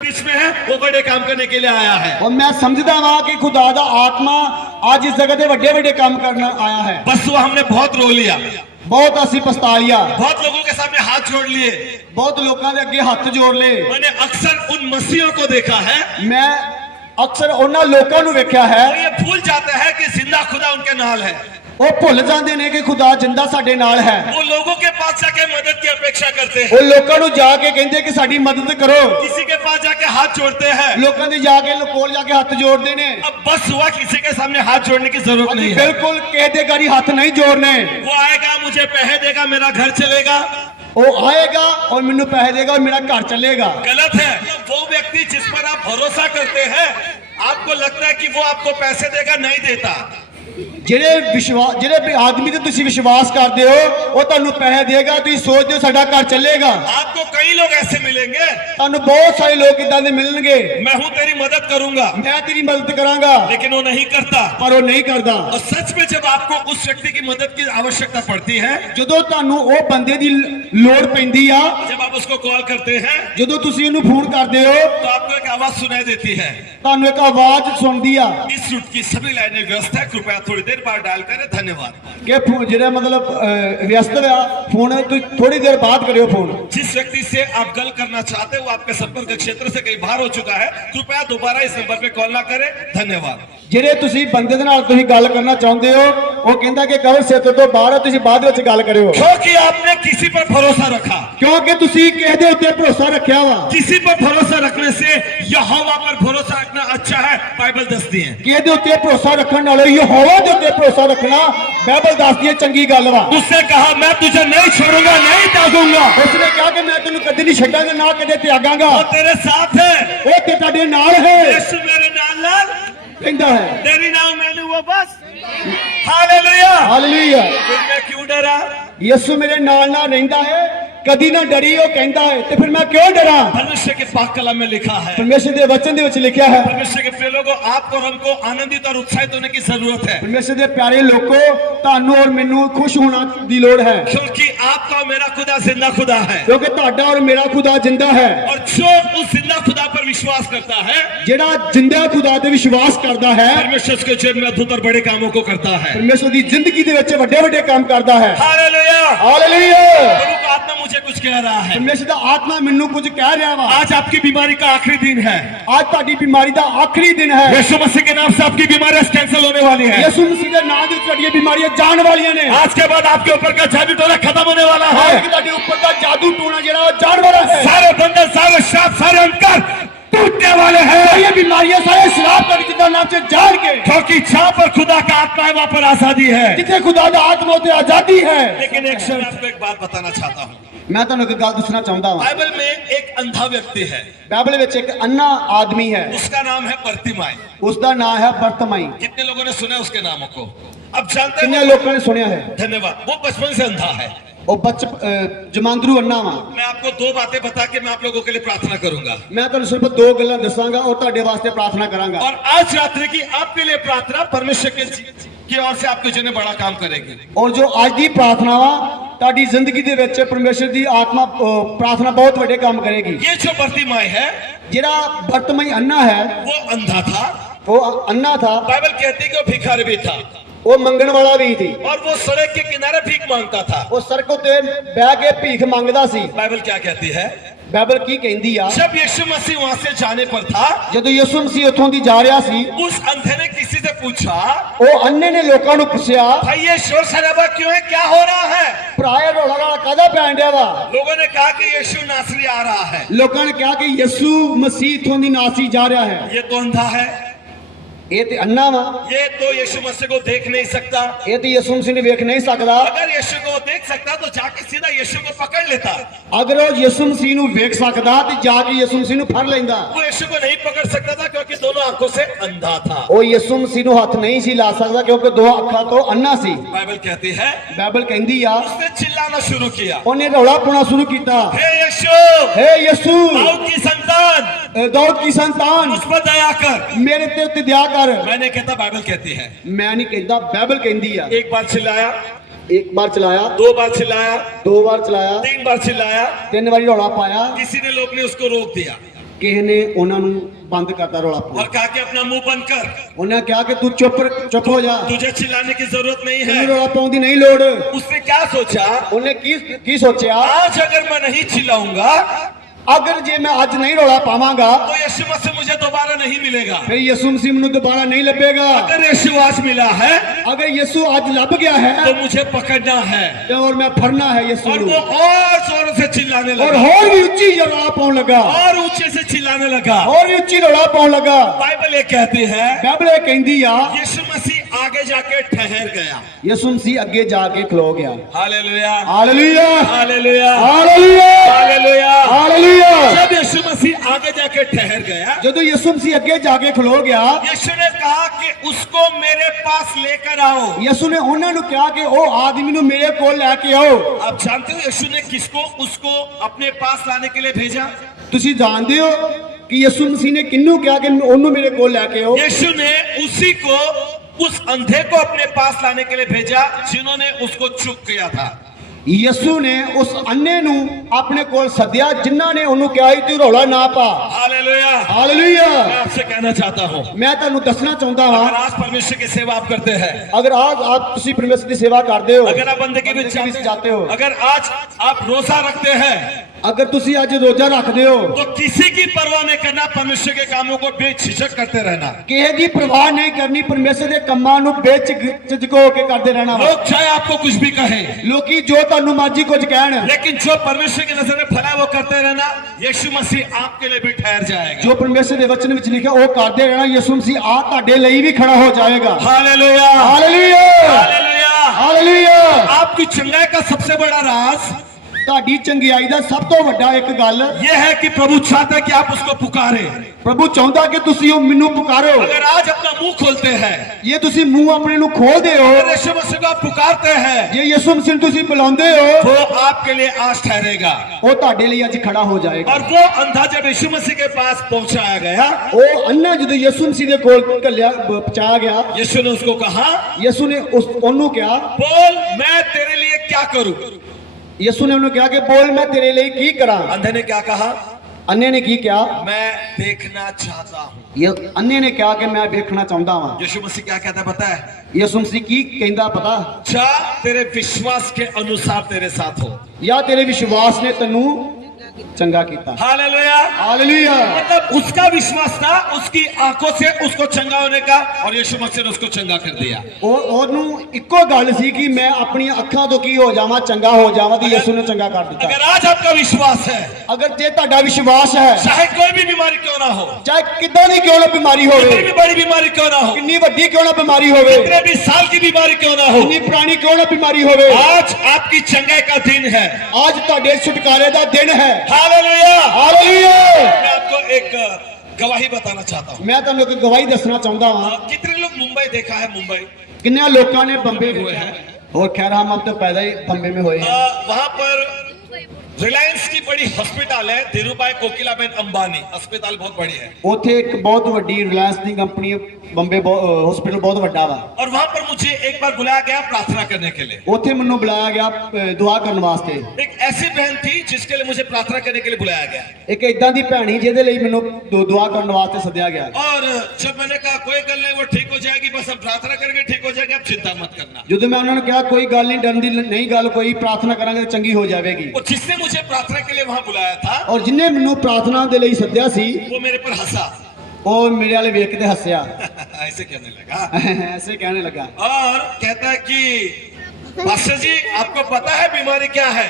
बीच में है, वो बड़े काम करने के लिए आया है। और मैं समझदा वां कि खुदा दा आत्मा आज इस जगह ते वड्डे वड्डे काम करना आया है। बस वो हमने बहुत रो लिया, बहुत असी पछता लिया, बहुत लोगों के सामने हाथ जोड़ लिए। बहुत लोगों के अगे हाथ जोड़ ले। मैंने अक्सर उन मसीहों को देखा है, मैं अक्सर उन्हां लोकां नूं वेख्या है, और ये भूल जाते हैं कि जिंदा खुदा उनके नाल है। वो भुल जाते ने कि खुदा जिंदा साडे नाल है। वो लोगों के पास जाके मदद की अपेक्षा करते हैं, वो लोकां नूं जाके कहंदे कि साडी मदद करो, किसी के पास जाके हाथ जोड़ते हैं। लोकां दे जाके कोल जाके हाथ जोड़दे ने। अब बस हुआ, किसी के सामने हाथ जोड़ने की जरूरत नहीं है। बिल्कुल किसी दे गाड़ी हाथ नहीं जोड़ने। वो आएगा, मुझे पैसे देगा, मेरा घर चलेगा। वो आएगा और मैनू पैसे देगा और मेरा घर चलेगा। गलत है। वो व्यक्ति जिस पर आप भरोसा करते हैं, आपको लगता है कि वो आपको पैसे देगा, नहीं देता। ਜਿਹੜੇ आदमी ਤੇ ਤੁਸੀਂ विश्वास करते हो वो ਤੁਹਾਨੂੰ पैसे देगा, ਤੁਸੀਂ सोचते हो साडा घर चलेगा। आपको कई लोग ऐसे मिलेंगे, ਤੁਹਾਨੂੰ बहुत सारे लोग इदां दे मिलणगे, मैं हूं तेरी मदद करूंगा, मैं तेरी मदद करांगा, लेकिन वो नहीं करता। पर वो नहीं करदा। और सच में जब आपको उस व्यक्ति की मदद की आवश्यकता पड़ती है, ਜਦੋਂ ਤੁਹਾਨੂੰ ਉਹ ਬੰਦੇ ਦੀ ਲੋੜ ਪੈਂਦੀ ਆ, जब आप उसको कॉल करते हैं, ਜਦੋਂ ਤੁਸੀਂ ਉਹਨੂੰ ਫੋਨ ਕਰਦੇ ਹੋ, तो आपको एक आवाज सुनाई देती है। ਤੁਹਾਨੂੰ ਇੱਕ ਆਵਾਜ਼ ਸੁਣਦੀ आ इस रूट की सभी लाइनें व्यस्त है, कृपया थोड़ी देर बाद डायल करें, धन्यवाद। कि ਜਿਹੜਾ मतलब व्यस्त ਆ फोन, ਤੁਸੀਂ थोड़ी देर बाद करियो फोन। जिस व्यक्ति से आप गल करना चाहते हो, आपके संपर्क क्षेत्र से कहीं बाहर हो चुका है, कृपया दोबारा इस नंबर पे कॉल ना करें, धन्यवाद। ਜਿਹੜੇ ਤੁਸੀਂ ਬੰਦੇ ਦੇ ਨਾਲ ਤੁਸੀਂ ਗੱਲ ਕਰਨਾ ਚਾਹੁੰਦੇ ਹੋ, ਉਹ ਕਹਿੰਦਾ ਕਿ ਕਵਰ क्षेत्र ਤੋਂ ਬਾਹਰ ਹੋ, ਤੁਸੀਂ ਬਾਅਦ ਵਿੱਚ ਗੱਲ ਕਰਿਓ। क्योंकि आपने किसी पर भरोसा रखा, ਕਿਉਂਕਿ ਤੁਸੀਂ ਕਿਸੇ ਦੇ ਉੱਤੇ ਭਰੋਸਾ ਰੱਖਿਆ ਵਾ। किसी पर भरोसा रखने से यहोवा पर भरोसा रखना अच्छा है, बाइबल दसती है। ਕਿਸੇ ਦੇ ਉੱਤੇ ਭਰੋਸਾ ਰੱਖਣ ਨਾਲੋਂ ਯਹੋਵਾ ਦੇ ਉੱਤੇ ਭਰੋਸਾ ਰੱਖਣਾ ਬਾਈਬਲ ਦੱਸਦੀ ਹੈ ਚੰਗੀ ਗੱਲ ਵਾ। उसने कहा, मैं तुझे नहीं छोड़ूंगा, नहीं त्यागूंगा। ਉਸਨੇ ਕਿਹਾ ਕਿ ਮੈਂ ਤੈਨੂੰ ਕਦੇ ਨਹੀਂ ਛੱਡਾਂਗਾ, ਨਾ ਕਦੇ ਤਿਆਗਾਂਗਾ। वो तेरे साथ है, ਉਹ ਤੇ ਤੁਹਾਡੇ ਨਾਲ ਹੈ यीशु मेरे नाल ਕਹਿੰਦਾ ਹੈ। तेरी नाम मैंने वो बस। हालेलुया। ਹਾਲੇਲੂਇਆ। फिर मैं क्यों डरा? ਯਿਸੂ ਮੇਰੇ ਨਾਲ ਨਾਲ ਰਹਿੰਦਾ ਹੈ, कदी ना डरी, वो कहता है, तो फिर मैं क्यों डरा? परमेश्वर के पाक कलम में लिखा है, परमेश्वर के वचन दे विच लिखा है। परमेश्वर के प्रिय लोगों, आपको और हमको आनंदित और उत्साहित होने की जरूरत है, परमेश्वर के प्यारे लोगों, तानू और मैनू खुश होना दी लोड़ है, क्योंकि आपका और मेरा खुदा जिंदा खुदा है। क्योंकि ਤੁਹਾਡਾ और मेरा खुदा जिंदा है। और जो उस जिंदा खुदा पर विश्वास करता है, जेड़ा जिंदा खुदा ते विश्वास करता है, परमेश्वर उसके जीवन में अद्भुत और बड़े कामों को करता है। परमेश्वर दी जिंदगी दे विच बड़े बड़े काम करता है। हालेलुया। हालेलुया। प्रभु का आत्मा मुझे कुछ कह रहा है। परमेश्वर दा आत्मा मैनू कुछ कह रहा वा। आज आपकी बीमारी का आखिरी दिन है, आज ਤੁਹਾਡੀ बीमारी दा आखिरी दिन है। यीशु मसीह के नाम से आपकी बीमारियां कैंसिल होने वाली है। यीशु मसीह के नाम से ਤੁਹਾਡੀਆਂ बीमारियां जान वालियां ने। आज के बाद आपके ऊपर का जादू टोना खत्म होने वाला है। आज ਤੁਹਾਡੇ ਉੱਪਰ ਦਾ ਜਾਦੂ ਟੋਣਾ ਜਿਹੜਾ ਉਹ ਜਾਣ ਵਾਲਾ है। सारे बंधन, सारे श्राप, सारे अंकर टूटने वाले हैं। ये बीमारियां सारे श्राप का जिंदा नाम से जान के, क्योंकि जहाँ पर खुदा का आत्मा है, वहाँ पर आजादी है। जिथे खुदा दा आत्मा होते आजादी है। लेकिन एक क्षण आपको एक बात बताना चाहता हूँ। मैं ਤੁਹਾਨੂੰ एक गल दसना चाहता हूं। बाइबल में एक अंधा व्यक्ति है, बाइबल में एक अन्ना आदमी है, उसका नाम है बर्तिमाई। उसका नाम है बर्तमाई। कितने लोगों ने सुना उसके नामों को? अब जानते कितने हैं? लोगों ने सुना है? धन्यवाद। वो बचपन से अंधा है। वो जमांदरू अन्ना वा। मैं आपको दो बातें बता के मैं आप लोगों के लिए प्रार्थना करूंगा, मैं ਤੁਹਾਨੂੰ सिर्फ दो गल्लां दसांगा और ਤੁਹਾਡੇ वास्ते प्रार्थना करांगा। और आज रात्रि की आपके लिए प्रार्थना परमेश्वर की ओर से आपके जीवन में बड़ा काम करेगी। और जो आज दी प्रार्थना वा ਤੁਹਾਡੀ ਜ਼ਿੰਦਗੀ ਦੇ ਵਿੱਚ परमेश्वर दी आत्मा प्रार्थना बहुत बड़े काम करेगी। ये जो बर्तिमाई है, ਜਿਹੜਾ बर्तमाई अन्ना है, वो अंधा था। वो अन्ना था, बाइबल कहती है कि वो भिखारी भी था, वो मंगण वाला भी थी, और वो सड़क के किनारे भीख मांगता था। वो सड़क ते बह के भीख मंगदा सी। बाइबल क्या कहती है? बाइबल की कहती आ, जब यीशु मसीह वहां से जाने पर था, ਜਦੋਂ ਯਿਸੂ ਮਸੀਹ ਉੱਥੋਂ ਦੀ ਜਾ ਰਿਹਾ ਸੀ, उस अंधे ने किसी से पूछा, ਉਹ ਅੰਨੇ ਨੇ ਲੋਕਾਂ ਨੂੰ ਪੁੱਛਿਆ, भाई ये शोर शराबा क्यों है, क्या हो रहा है? ਭਰਾਏ ਰੋਲਾ ਰਾਲਾ ਕਾਹਦਾ ਪੈਣ ਡਿਆ ਵਾ? लोगों ने कहा कि यीशु नासरी आ रहा है। ਲੋਕਾਂ ਨੇ ਕਿਹਾ ਕਿ ਯਿਸੂ ਮਸੀਹ ਇੱਥੋਂ ਦੀ ਨਾਸੀ ਜਾ ਰਿਹਾ ਹੈ। ये तो अंधा है, ਇਹ ਤੇ ਅੰਨਾ ਵਾ, ये तो यीशु मसीह को देख नहीं सकता। ਇਹ ਤੇ ਯਿਸੂ ਮਸੀਹ ਨੂੰ ਵੇਖ ਨਹੀਂ ਸਕਦਾ। अगर यीशु को देख सकता तो जाके सीधा यीशु को पकड़ लेता। ਅਗਰ ਉਹ ਯਿਸੂ ਮਸੀਹ ਨੂੰ ਵੇਖ ਸਕਦਾ ਤੇ ਜਾ ਕੇ ਯਿਸੂ ਮਸੀਹ ਨੂੰ ਫੜ ਲੈਂਦਾ। वो यीशु को नहीं पकड़ सकता था क्योंकि दोनों आंखों से अंधा था। ਉਹ ਯਿਸੂ ਮਸੀਹ ਨੂੰ ਹੱਥ ਨਹੀਂ ਸੀ ਲਾ ਸਕਦਾ ਕਿਉਂਕਿ ਦੋ ਅੱਖਾਂ ਤੋਂ ਅੰਨਾ ਸੀ। बाइबल कहती है, ਬਾਈਬਲ ਕਹਿੰਦੀ ਆ, उसने चिल्लाना शुरू किया, ਉਹਨੇ ਰੌਲਾ ਪਾਉਣਾ ਸ਼ੁਰੂ ਕੀਤਾ, हे यीशु, हे यीशु, दाऊद की संतान, दाऊद की संतान, मुझ पर दया कर। मेरे ते उत्ते दया कर। मैंने कहता, बाइबल कहती है। मैं नहीं कहता, बाइबल कहती है। एक बार चिल्लाया, एक बार चलाया, दो बार चिल्लाया, दो बार चलाया, तीन बार चिल्लाया, 3 बारी रौला पाया। किसी ने लोग ने उसको रोक दिया। ਕਿਸੇ ਨੇ ਉਹਨਾਂ ਨੂੰ ਬੰਦ ਕਰਤਾ ਰੌਲਾ और ਪਾਉਣਾ। कहा कि अपना मुंह बंद कर, ਉਹਨੇ ਕਿਹਾ ਕਿ ਤੂੰ ਚੁੱਪ ਹੋ ਜਾ, तुझे चिल्लाने की जरूरत नहीं ਤੈਨੂੰ है। ਰੌਲਾ ਪਾਉਣ ਦੀ ਨਹੀਂ ਲੋੜ। उसने क्या सोचा, ਉਹਨੇ ਕੀ ਸੋਚਿਆ, आज अगर मैं नहीं चिल्लाऊंगा ਅਗਰ ਜੇ ਮੈਂ ਅੱਜ ਨਹੀਂ ਰੌਲਾ ਪਾਵਾਂਗਾ तो यीशु मसीह मुझे दोबारा नहीं मिलेगा। ਫਿਰ ਯਿਸੂ ਮਸੀਹ ਮੈਨੂੰ ਦੁਬਾਰਾ ਨਹੀਂ ਲੱਭੇਗਾ। अगर यीशु आज मिला है ਅਗਰ ਯਿਸੂ ਅੱਜ ਲੱਭ ਗਿਆ ਹੈ तो मुझे पकड़ना है, ਤੇ ਔਰ ਮੈਂ ਫੜਨਾ ਹੈ ਯਿਸੂ और ਨੂੰ। वो और जोरों से चिल्लाने ਔਰ लगा, ਹੋਰ ਵੀ ਉੱਚੀ ਰੌਲਾ ਪਾਉਣ ਲੱਗਾ, और ऊंचे से चिल्लाने लगा। ਹੋਰ ਵੀ ਉੱਚੀ ਰੌਲਾ ਪਾਉਣ ਲੱਗਾ। बाइबल ये कहती है ਬਾਈਬਲ ਇਹ ਕਹਿੰਦੀ ਆ यीशु मसीह आगे जाके ठहर गया। ਯਿਸੂ ਮਸੀਹ ਅੱਗੇ ਜਾ ਕੇ ਖਲੋ ਗਿਆ। Hallelujah, hallelujah, hallelujah, hallelujah, hallelujah. Hallelujah. जब यीशु मसीह आगे जाके ठहर गया, ਜਦੋਂ ਯਿਸੂ ਮਸੀਹ ਅੱਗੇ ਜਾ ਕੇ ਖਲੋ ਗਿਆ, यीशु ने कहा कि उसको मेरे पास लेकर आओ। ਯਿਸੂ ਨੇ ਉਹਨਾਂ ਨੂੰ ਕਿਹਾ ਕਿ ਉਹ ਆਦਮੀ ਨੂੰ ਮੇਰੇ ਕੋਲ ਲੈ ਕੇ ਆਓ। आप जानते हो यीशु ने किसको उसको अपने पास लाने के लिए भेजा? ਤੁਸੀਂ ਜਾਣਦੇ ਹੋ ਕਿ ਯਿਸੂ ਮਸੀਹ ਨੇ ਕਿਹਨੂੰ ਕਿਹਾ ਕਿ ਉਹਨੂੰ ਮੇਰੇ ਕੋਲ ਲੈ ਕੇ ਆਓ? यीशु ने उसी को, उस अंधे को अपने पास लाने के लिए भेजा जिन्होंने उसको चुप किया था। ਯਿਸੂ ਨੇ ਉਸ ਅੰਨੇ ਨੂੰ ਆਪਣੇ ਕੋਲ ਸੱਦਿਆ ਜਿਨ੍ਹਾਂ ਨੇ ਉਹਨੂੰ ਕਿਹਾ ਸੀ ਤੂੰ ਰੌਲਾ ਨਾ ਪਾ। हालेलुया। ਹਾਲੇਲੂਇਆ। मैं आपसे कहना चाहता हूँ, ਮੈਂ ਤੁਹਾਨੂੰ ਦੱਸਣਾ ਚਾਹੁੰਦਾ अगर ਹਾਂ, आज परमेश्वर की सेवा आप करते हैं, ਅਗਰ ਆਪ ਤੁਸੀਂ ਪਰਮੇਸ਼ਰ ਦੀ ਸੇਵਾ ਕਰਦੇ ਹੋ, अगर आप बंदगी में जाते हो, अगर आज आप रोजा रखते हैं, ਅਗਰ ਤੁਸੀਂ ਅੱਜ ਰੋਜ਼ਾ ਰੱਖਦੇ ਹੋ, तो किसी की परवाह नहीं करना, परमेश्वर के कामों को बेझिझक करते रहना। ਕਿਸੇ ਦੀ ਪਰਵਾਹ ਨਹੀਂ ਕਰਨੀ, ਪਰਮੇਸ਼ਰ ਦੇ ਕੰਮਾਂ ਨੂੰ ਬੇਝਿਜਕ ਹੋ ਕੇ ਕਰਦੇ ਰਹਿਣਾ ਵਾ। लोग चाहे आपको कुछ भी कहे, ਲੋਕੀ ਜੋ ਤੁਹਾਨੂੰ ਮਰਜ਼ੀ ਕੁਝ ਕਹਿਣ, लेकिन जो परमेश्वर की नजर में भला है वो करते रहना। यीशु मसीह आपके लिए भी ठहर जाएगा। ਜੋ ਪਰਮੇਸ਼ਰ ਦੇ ਵਚਨ ਵਿੱਚ ਲਿਖਿਆ ਉਹ ਕਰਦੇ ਰਹਿਣਾ। ਯਿਸੂ ਮਸੀਹ ਆ ਤੁਹਾਡੇ ਲਈ ਵੀ ਖੜਾ ਹੋ ਜਾਏਗਾ। Hallelujah, hallelujah, hallelujah. ਹਾਲੇਲੂਇਆ। आपकी चंगाई का सबसे बड़ा राज ਤੁਹਾਡੀ ਚੰਗਿਆਈ ਦਾ ਸਭ ਤੋਂ ਵੱਡਾ ਇੱਕ ਗੱਲ ये है कि प्रभु चाहता है कि आप उसको पुकारे। ਪ੍ਰਭੂ ਚਾਹੁੰਦਾ ਕਿ ਤੁਸੀਂ ਉਹ ਮੈਨੂੰ ਪੁਕਾਰੋ। अगर आज अपना मुंह खोलते हैं, ਜੇ ਤੁਸੀਂ ਮੂੰਹ ਆਪਣੇ ਨੂੰ ਖੋਲਦੇ ਹੋ, अगर यीशु मसीह को आप पुकारते हैं, ਜੇ ਯਿਸੂ ਮਸੀਹ ਨੂੰ ਤੁਸੀਂ ਬੁਲਾਉਂਦੇ ਹੋ, वो आपके लिए आज ठहरेगा। ਉਹ ਤੁਹਾਡੇ ਲਈ ਅੱਜ ਖੜਾ ਹੋ ਜਾਏਗਾ। और वो अंधा जब यीशु मसीह के पास पहुंचाया गया, ਉਹ ਅੰਨਾ ਜਦੋਂ ਯਿਸੂ ਮਸੀਹ ਦੇ ਕੋਲ ਪਹੁੰਚਾਇਆ ਗਿਆ, यीशु ने उसको कहा, ਯਿਸੂ ਨੇ ਉਹਨੂੰ ਕਿਹਾ, बोल मैं तेरे लिए क्या करूं। ਯਿਸੂ ਨੇ ਉਹਨੂੰ ਕਿਹਾ ਕਿ ਬੋਲ ਮੈਂ ਤੇਰੇ ਲਈ ਕੀ ਕਰਾਂ। अंधे ने क्या कहा? ਅੰਨੇ ਨੇ ਕੀ ਕਿਹਾ? मैं देखना चाहता हूं। ਇਹ ਅੰਨੇ ਨੇ ਕਿਹਾ ਕਿ ਮੈਂ ਵੇਖਣਾ ਚਾਹੁੰਦਾ ਹਾਂ। यीशु मसीह क्या कहता है पता है? ਯਿਸੂ ਮਸੀਹ ਕੀ ਕਹਿੰਦਾ ਪਤਾ? जा तेरे विश्वास के अनुसार तेरे साथ हो। ਜਾਂ ਤੇਰੇ ਵਿਸ਼ਵਾਸ ਨੇ ਤੈਨੂੰ चंगा कीता। Hallelujah, hallelujah. मतलब उसका विश्वास था, उसकी आंखों से उसको चंगा होने का, और यीशु मसीह ने उसको चंगा कर दिया। ਉਹਨੂੰ ਇੱਕੋ ਗੱਲ ਸੀ ਕਿ ਮੈਂ ਆਪਣੀਆਂ ਅੱਖਾਂ ਤੋਂ ਕੀ ਹੋ ਜਾਵਾਂ, ਚੰਗਾ ਹੋ ਜਾਵਾਂ, ਤੇ ਯਿਸੂ ਨੇ ਚੰਗਾ ਕਰ ਦਿੱਤਾ। अगर आज आपका विश्वास है, ਅਗਰ ਜੇ ਤੁਹਾਡਾ ਵਿਸ਼ਵਾਸ ਹੈ, चाहे कोई भी बीमारी क्यों ना हो, ਚਾਹੇ ਕਿੱਦਾਂ ਦੀ ਕਿਉਂ ਨਾ ਬਿਮਾਰੀ कितनी ਹੋਵੇ, भी बड़ी बीमारी क्यों ना हो, ਕਿੰਨੀ ਵੱਡੀ ਕਿਉਂ ਨਾ ਬਿਮਾਰੀ ਹੋਵੇ, कितने भी साल की बीमारी क्यों ना हो, ਕਿੰਨੀ ਪੁਰਾਣੀ ਕਿਉਂ ਨਾ ਬਿਮਾਰੀ ਹੋਵੇ, आज आपकी चंगाई का दिन है। ਅੱਜ ਤੁਹਾਡੇ ਛੁਟਕਾਰੇ ਦਾ ਦਿਨ ਹੈ। हालेलुया। हालेलुया। मैं आपको एक गवाही बताना चाहता हूँ। ਮੈਂ ਤੁਹਾਨੂੰ ਇੱਕ ਗਵਾਹੀ ਦੱਸਣਾ ਚਾਹੁੰਦਾ ਹਾਂ। कितने लोग मुंबई देखा है? मुंबई किन्ने लोगों ने बम्बे हुए हैं, और खैर हम अब तो पैदा ही बम्बे में हुए हैं। वहां पर रिलायंस की बड़ी हॉस्पिटल है, धीरूभाई कोकिलाबेन अंबानी अस्पताल, बहुत बड़ी है। ਉੱਥੇ ਇੱਕ ਬਹੁਤ ਵੱਡੀ ਰਿਲਾयंस ਦੀ ਕੰਪਨੀ ਬੰਬੇ ਹਸਪੀਟਲ ਬਹੁਤ ਵੱਡਾ ਵਾ। और वहां पर मुझे एक बार बुलाया गया प्रार्थना करने के लिए। ਉੱਥੇ ਮੈਨੂੰ ਬੁਲਾਇਆ ਗਿਆ ਦੁਆ ਕਰਨ ਵਾਸਤੇ। एक ऐसी बहन थी जिसके लिए मुझे प्रार्थना करने के लिए बुलाया गया। ਇੱਕ ਇਦਾਂ ਦੀ ਭੈਣ ਸੀ ਜਿਹਦੇ ਲਈ ਮੈਨੂੰ ਦੁਆ ਕਰਨ ਵਾਸਤੇ ਸੱਦਿਆ ਗਿਆ। और जब मैंने कहा कोई गल नहीं, वो ठीक हो जाएगी, बस हम प्रार्थना करेंगे, ठीक हो जाएगी, आप चिंता मत करना। ਜਦੋਂ ਮੈਂ ਉਹਨਾਂ ਨੂੰ ਕਿਹਾ ਕੋਈ ਗੱਲ ਨਹੀਂ, ਡਰਨ ਦੀ ਨਹੀਂ ਗੱਲ ਕੋਈ, ਪ੍ਰਾਰਥਨਾ ਕਰਾਂਗੇ ਤਾਂ ਚੰਗੀ ਹੋ ਜਾਵੇਗੀ। और जिसने मुझे प्रार्थना के लिए वहां बुलाया था, ਔਰ ਜਿਨੇ ਮੈਨੂੰ ਪ੍ਰਾਰਥਨਾ ਦੇ ਲਈ ਸੱਦਿਆ ਸੀ, वो मेरे पर हंसा। ਉਹ ਮੇਰੇ ਵਾਲੇ ਵੇਖ ਕੇ ਹੱਸਿਆ। ऐसे कहने लगा ਐਸੇ ਕਹਿਣੇ ਲੱਗਾ। और कहता है कि पास्टर जी आपको पता है बीमारी क्या है?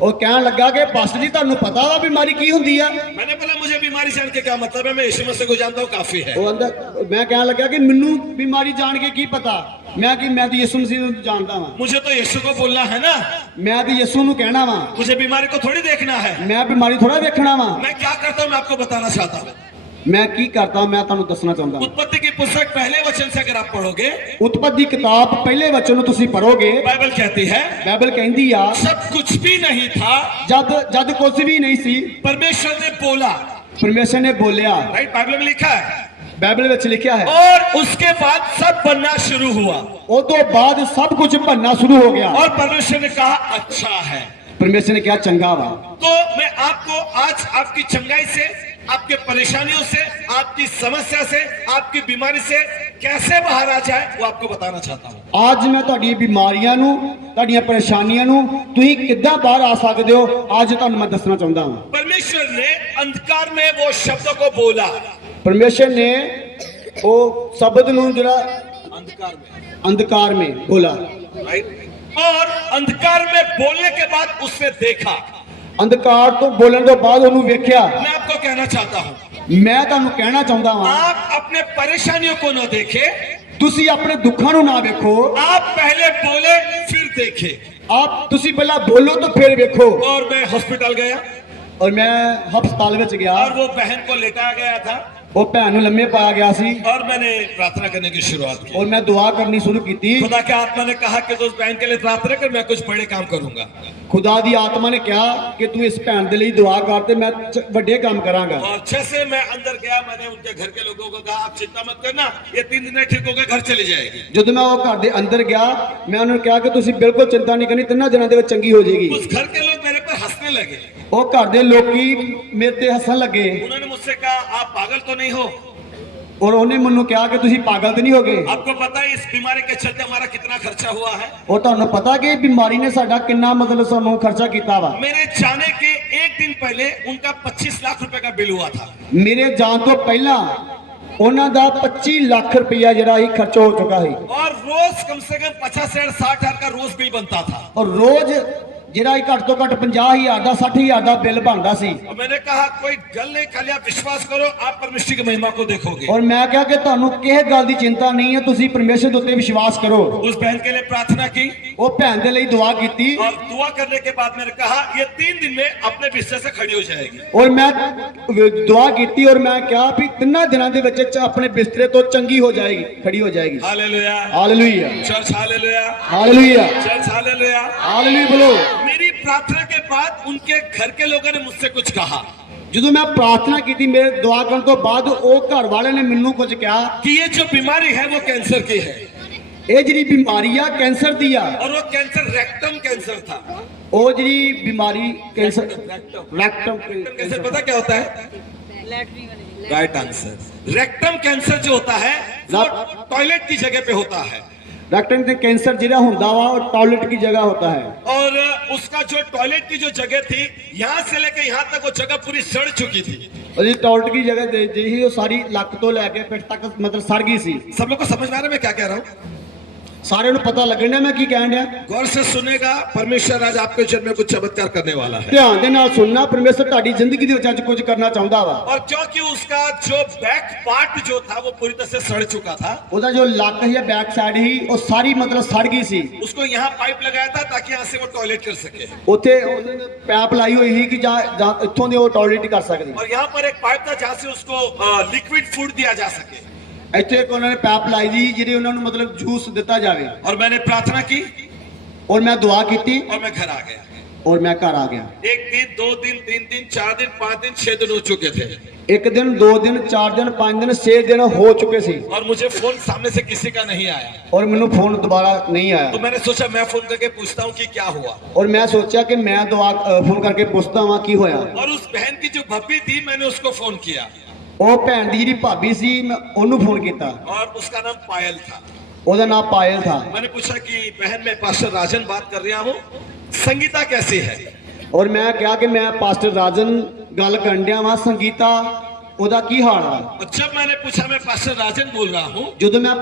ਉਹ ਕਹਿਣ ਲੱਗਾ ਕਿ ਪਾਸਟਰ ਜੀ ਤੁਹਾਨੂੰ ਪਤਾ ਵਾ ਬਿਮਾਰੀ ਕੀ ਹੁੰਦੀ ਆ? मैंने बोला मुझे बीमारी जान के क्या मतलब है, मैं यीशु मसीह को जानता हूँ, काफी है। ਉਹ ਅੰਦਰ ਮੈਂ ਕਹਿਣ ਲੱਗਾ ਕਿ ਮੈਨੂੰ ਬਿਮਾਰੀ ਜਾਣ ਕੇ ਕੀ ਪਤਾ, ਮੈਂ ਤਾਂ ਯਿਸੂ ਮਸੀਹ ਨੂੰ ਜਾਣਦਾ ਵਾਂ, मुझे तो यीशु को बोलना है ना, ਮੈਂ ਤਾਂ ਯਿਸੂ ਨੂੰ ਕਹਿਣਾ ਵਾਂ, मुझे बीमारी को थोड़ी देखना है। ਮੈਂ ਬਿਮਾਰੀ ਥੋੜਾ ਵੇਖਣਾ ਵਾਂ। मैं क्या करता हूँ मैं आपको बताना चाहता हूँ। ਮੈਂ ਕੀ ਕਰਦਾ ਮੈਂ ਤੁਹਾਨੂੰ ਦੱਸਣਾ ਚਾਹੁੰਦਾ। उत्पत्ति की पुस्तक पहले वचन से अगर आप पढ़ोगे, ਉਤਪਤ ਦੀ ਕਿਤਾਬ ਪਹਿਲੇ ਵਚਨ ਨੂੰ ਤੁਸੀਂ ਪੜੋਗੇ, बाइबल कहती है ਬਾਈਬਲ ਕਹਿੰਦੀ ਆ सब कुछ भी नहीं था, ਜਦ ਕੁਝ ਵੀ ਨਹੀਂ ਸੀ, परमेश्वर ने बोला। ਪਰਮੇਸ਼ਰ ਨੇ ਬੋਲਿਆ। राइट, बाइबल में लिखा है। ਬਾਈਬਲ ਵਿੱਚ ਲਿਖਿਆ ਹੈ। और उसके बाद सब बनना शुरू हुआ, ਉਹ ਤੋਂ ਬਾਅਦ ਸਭ ਕੁਝ ਬਣਨਾ ਸ਼ੁਰੂ ਹੋ ਗਿਆ। और परमेश्वर ने कहा अच्छा है। ਪਰਮੇਸ਼ਰ ਨੇ ਕਿਹਾ ਚੰਗਾ ਵਾ। तो मैं आपको आज आपकी चंगाई से आपके परेशानियों से, आपकी समस्या से, आपकी बीमारी से कैसे बाहर आ जाए वो आपको बताना चाहता हूँ। ਅੱਜ ਮੈਂ ਤੁਹਾਡੀਆਂ ਬਿਮਾਰੀਆਂ ਨੂੰ, ਤੁਹਾਡੀਆਂ ਪਰੇਸ਼ਾਨੀਆਂ ਨੂੰ ਤੁਸੀਂ ਕਿੱਦਾਂ ਬਾਹਰ ਆ ਸਕਦੇ ਹੋ, ਅੱਜ ਤੁਹਾਨੂੰ ਮੈਂ ਦੱਸਣਾ ਚਾਹੁੰਦਾ ਹਾਂ। परमेश्वर ने अंधकार में वो शब्दों को बोला, ਪਰਮੇਸ਼ਰ ਨੇ ਉਹ ਸ਼ਬਦ ਨੂੰ ਜਿਹੜਾ अंधकार में, ਅੰਧਕਾਰ में बोला, राइट, और अंधकार में बोलने के बाद उसने देखा। ਅੰਧਕਾਰ ਤੋਂ ਬੋਲਣ ਤੋਂ ਬਾਅਦ ਉਹਨੂੰ ਵੇਖਿਆ। मैं आपको कहना चाहता हूँ, ਮੈਂ ਤੁਹਾਨੂੰ ਕਹਿਣਾ ਚਾਹੁੰਦਾ ਹਾਂ, आप अपने परेशानियों को न देखे, ਤੁਸੀਂ ਆਪਣੇ ਦੁੱਖਾਂ ਨੂੰ ਨਾ ਵੇਖੋ, आप पहले बोले फिर देखे। ਆਪ ਤੁਸੀਂ ਪਹਿਲਾਂ ਬੋਲੋ ਤਾਂ ਫਿਰ ਵੇਖੋ। और मैं हॉस्पिटल गया ਔਰ ਮੈਂ ਹਸਪਤਾਲ ਵਿੱਚ ਗਿਆ, और वो बहन को लेटाया गया था ਉਹ ਭੈਣ ਨੂੰ ਲੰਮੇ ਪਾਇਆ ਗਿਆ ਸੀ और मैंने प्रार्थना करने की शुरुआत की। ਔਰ ਮੈਂ ਦੁਆ ਕਰਨੀ ਸ਼ੁਰੂ ਕੀਤੀ। खुदा के आत्मा ने कहा कि तो उस बहन के लिए प्रार्थना कर, मैं कुछ बड़े काम करूंगा। ਖੁਦਾ ਦੀ ਆਤਮਾ ਨੇ ਕਿਹਾ ਕਿ ਤੂੰ ਇਸ ਭੈਣ ਦੇ ਲਈ ਦੁਆ ਕਰ ਤੇ ਮੈਂ ਵੱਡੇ ਕੰਮ ਕਰਾਂਗਾ। और जैसे मैं अंदर गया, मैंने उनके घर के लोगों को कहा, आप चिंता मत करना, ये 3 दिन में ठीक होकर घर चली जाएगी। ਜਦੋਂ ਮੈਂ ਉਹ ਘਰ ਦੇ ਅੰਦਰ ਗਿਆ, ਮੈਂ ਉਹਨਾਂ ਨੂੰ ਕਿਹਾ ਕਿ ਤੁਸੀਂ ਬਿਲਕੁਲ ਚਿੰਤਾ ਨਹੀਂ ਕਰਨੀ, 3 ਦਿਨਾਂ ਦੇ ਵਿੱਚ ਚੰਗੀ ਹੋ ਜਾਏਗੀ। उस घर के लोग मेरे पर हंसने लगे। ਉਹ ਘਰ ਦੇ ਲੋਕੀ ਮੇਰੇ ਤੇ ਹੱਸਣ ਲੱਗੇ उन्होंने मुझसे कहा, आप पागल तो नहीं हो? ਔਰ ਉਹਨੇ ਮੈਨੂੰ ਕਿਹਾ ਕਿ ਤੁਸੀਂ ਪਾਗਲ ਤੇ ਨਹੀਂ ਹੋਗੇ। आपको पता है इस बीमारी के चलते हमारा कितना खर्चा हुआ है? ਉਹ ਤੁਹਾਨੂੰ ਪਤਾ ਕਿ ਇਹ ਬਿਮਾਰੀ ਨੇ ਸਾਡਾ ਕਿੰਨਾ ਮਤਲਬ ਸਾਨੂੰ ਖਰਚਾ ਕੀਤਾ ਵਾ। मेरे जाने के 1 दिन पहले उनका 25 लाख रुपए का बिल हुआ था। ਮੇਰੇ ਜਾਣ ਤੋਂ ਪਹਿਲਾਂ ਉਹਨਾਂ ਦਾ 25 ਲੱਖ ਰੁਪਇਆ ਜਿਹੜਾ ਸੀ ਖਰਚ ਹੋ ਚੁੱਕਾ ਸੀ और रोज कम से कम 50 से 60 हजार का रोज बिल बनता था। ਔਰ ਰੋਜ਼ ਜਿਹੜਾ ਇਹ ਘੱਟ ਤੋਂ ਘੱਟ 50,000 ਦਾ 60,000 ਦਾ ਬਿੱਲ ਬਣਦਾ ਸੀ। और मैंने कहा, कोई गल नहीं, खाली आप विश्वास करो, आप परमेश्वर की महिमा को देखोगे। ਔਰ ਮੈਂ ਕਿਹਾ ਕਿ ਤੁਹਾਨੂੰ ਕਿਸੇ ਗੱਲ ਦੀ ਚਿੰਤਾ ਨਹੀਂ ਹੈ, ਤੁਸੀਂ ਪਰਮੇਸ਼ਰ ਦੇ ਉੱਤੇ ਵਿਸ਼ਵਾਸ ਕਰੋ। उस बहन के लिए प्रार्थना की ਉਹ ਭੈਣ ਦੇ ਲਈ ਦੁਆ ਕੀਤੀ और दुआ करने के बाद मैंने कहा, ये 3 दिन में अपने बिस्तर से खड़ी हो जाएगी। ਔਰ ਮੈਂ ਦੁਆ ਕੀਤੀ ਔਰ ਮੈਂ ਕਿਹਾ ਵੀ 3 ਦਿਨਾਂ ਦੇ ਵਿੱਚ ਆਪਣੇ ਬਿਸਤਰੇ ਤੋਂ ਚੰਗੀ ਹੋ ਜਾਏਗੀ, ਖੜੀ ਹੋ ਜਾਏਗੀ। Hallelujah, hallelujah, church hallelujah, hallelujah, church hallelujah. Hallelujah ਬੋਲੋ। मेरी प्रार्थना के बाद उनके घर के लोगों ने मुझसे कुछ कहा ਜਦੋਂ ਮੈਂ ਪ੍ਰਾਰਥਨਾ ਕੀਤੀ, ਮੇਰੇ ਦੁਆ ਕਰਨ ਤੋਂ ਬਾਅਦ ਉਹ ਘਰ ਵਾਲਿਆਂ ਨੇ ਮੈਨੂੰ ਕੁਝ ਕਿਹਾ कि ये जो बीमारी है वो कैंसर की है, ਇਹ ਜਿਹੜੀ ਬਿਮਾਰੀ ਆ ਕੈਂਸਰ ਦੀ ਆ। और वो कैंसर रेक्टम कैंसर था। ਉਹ ਜਿਹੜੀ ਬਿਮਾਰੀ ਕੈਂਸਰ रेक्टम ਰੈਕਟਮ कैंसर पता क्या होता है? Right answer. रेक्टम कैंसर जो होता है वो टॉयलेट की जगह पे होता है, रैक्टम के कैंसर ਜਿਹੜਾ ਹੁੰਦਾ ਵਾ ਉਹ टॉयलेट की जगह होता है। और उसका जो टॉयलेट की जो जगह थी, यहाँ से लेकर यहाँ तक वो जगह पूरी सड़ चुकी थी। और ये टॉयलेट की जगह ਜਿਹੜੀ ਉਹ ਸਾਰੀ ਲੱਕ ਤੋਂ ਲੈ ਕੇ ਪਿੱਠ ਤੱਕ ਮਤਲਬ ਸੜ ਗਈ ਸੀ। सब लोग को समझ में आ रहा है मैं क्या कह रहा हूँ? ਸਾਰਿਆਂ ਨੂੰ ਪਤਾ ਲੱਗਣ ਡਿਆ ਮੈਂ ਕੀ ਕਹਿਣ ਡਿਆ। गौर से सुनेगा, परमेश्वर आज आपके जीवन में कुछ चमत्कार करने वाला है। ਧਿਆਨ ਦੇ ਨਾਲ ਸੁਣਨਾ, ਪਰਮੇਸ਼ਰ ਤੁਹਾਡੀ ਜ਼ਿੰਦਗੀ ਦੇ ਵਿੱਚ ਅੱਜ ਕੁਝ ਕਰਨਾ ਚਾਹੁੰਦਾ ਵਾ। और क्योंकि उसका जो बैक पार्ट जो था वो पूरी तरह से सड़ चुका था, ਉਹਦਾ ਜੋ ਲੱਕ ਜਾਂ ਬੈਕ ਸਾਈਡ ਸੀ ਉਹ ਸਾਰੀ ਮਤਲਬ ਸੜ ਗਈ ਸੀ। उसको यहाँ पाइप लगाया था ताकि यहाँ से वो टॉयलेट कर सके, ਉੱਥੇ ਉਹਨਾਂ ਨੇ ਪੈਪ ਲਾਈ ਹੋਈ ਸੀ ਕਿ ਜਾਂ ਇੱਥੋਂ ਦੇ ਉਹ ਟਾਇਲਟ ਕਰ ਸਕਦੇ। और यहाँ पर एक पाइप था जहाँ से उसको लिक्विड फूड दिया जा सके। ਇੱਥੇ ਇੱਕ ਉਹਨਾਂ ਨੇ ਪੈਪ ਲਾਈ ਦੀ ਜਿਹੜੀ ਉਹਨਾਂ ਨੂੰ ਮਤਲਬ ਜੂਸ ਦਿੱਤਾ ਜਾਵੇ। और मैंने प्रार्थना की ਔਰ ਮੈਂ ਦੁਆ ਕੀਤੀ और मैं घर आ गया। ਔਰ ਮੈਂ ਘਰ ਆ ਗਿਆ। 1 दिन, 2 दिन, 3 दिन, 4 दिन, 5 दिन, 6 दिन हो चुके थे, ਇੱਕ ਦਿਨ, 2 ਦਿਨ, 4 ਦਿਨ, 5 ਦਿਨ, 6 ਦਿਨ ਹੋ ਚੁੱਕੇ ਸੀ और मुझे फोन सामने से किसी का नहीं आया। ਔਰ ਮੈਨੂੰ ਫੋਨ ਦੁਬਾਰਾ ਨਹੀਂ ਆਇਆ। तो मैंने सोचा मैं फोन करके पूछता हूँ कि क्या हुआ। ਔਰ ਮੈਂ ਸੋਚਿਆ ਕਿ ਮੈਂ ਫੋਨ ਕਰਕੇ ਪੁੱਛਦਾ ਵਾਂ ਕੀ ਹੋਇਆ। और उस बहन की जो भब्बी थी, मैंने उसको फोन किया ਉਹ ਭੈਣ ਦੀ ਜਿਹੜੀ ਭਾਬੀ ਸੀ ਮੈਂ ਉਹਨੂੰ ਫੋਨ ਕੀਤਾ। और उसका नाम पायल था। ਉਹਦਾ ਨਾਮ ਪਾਇਲ ਥਾ। मैंने पूछा कि बहन, मैं पास्टर राजन बात कर रहा हूँ, संगीता कैसी है? ਔਰ ਮੈਂ ਕਿਹਾ ਕਿ ਮੈਂ ਪਾਸਟਰ ਰਾਜਨ ਗੱਲ ਕਰਨ ਡਿਆ ਵਾਂ, ਸੰਗੀਤਾ ਉਹਦਾ ਕੀ ਹਾਲ ਆ। और जब मैंने पूछा मैं पास्टर राजन बोल रहा हूँ, ਜਦੋਂ ਮੈਂ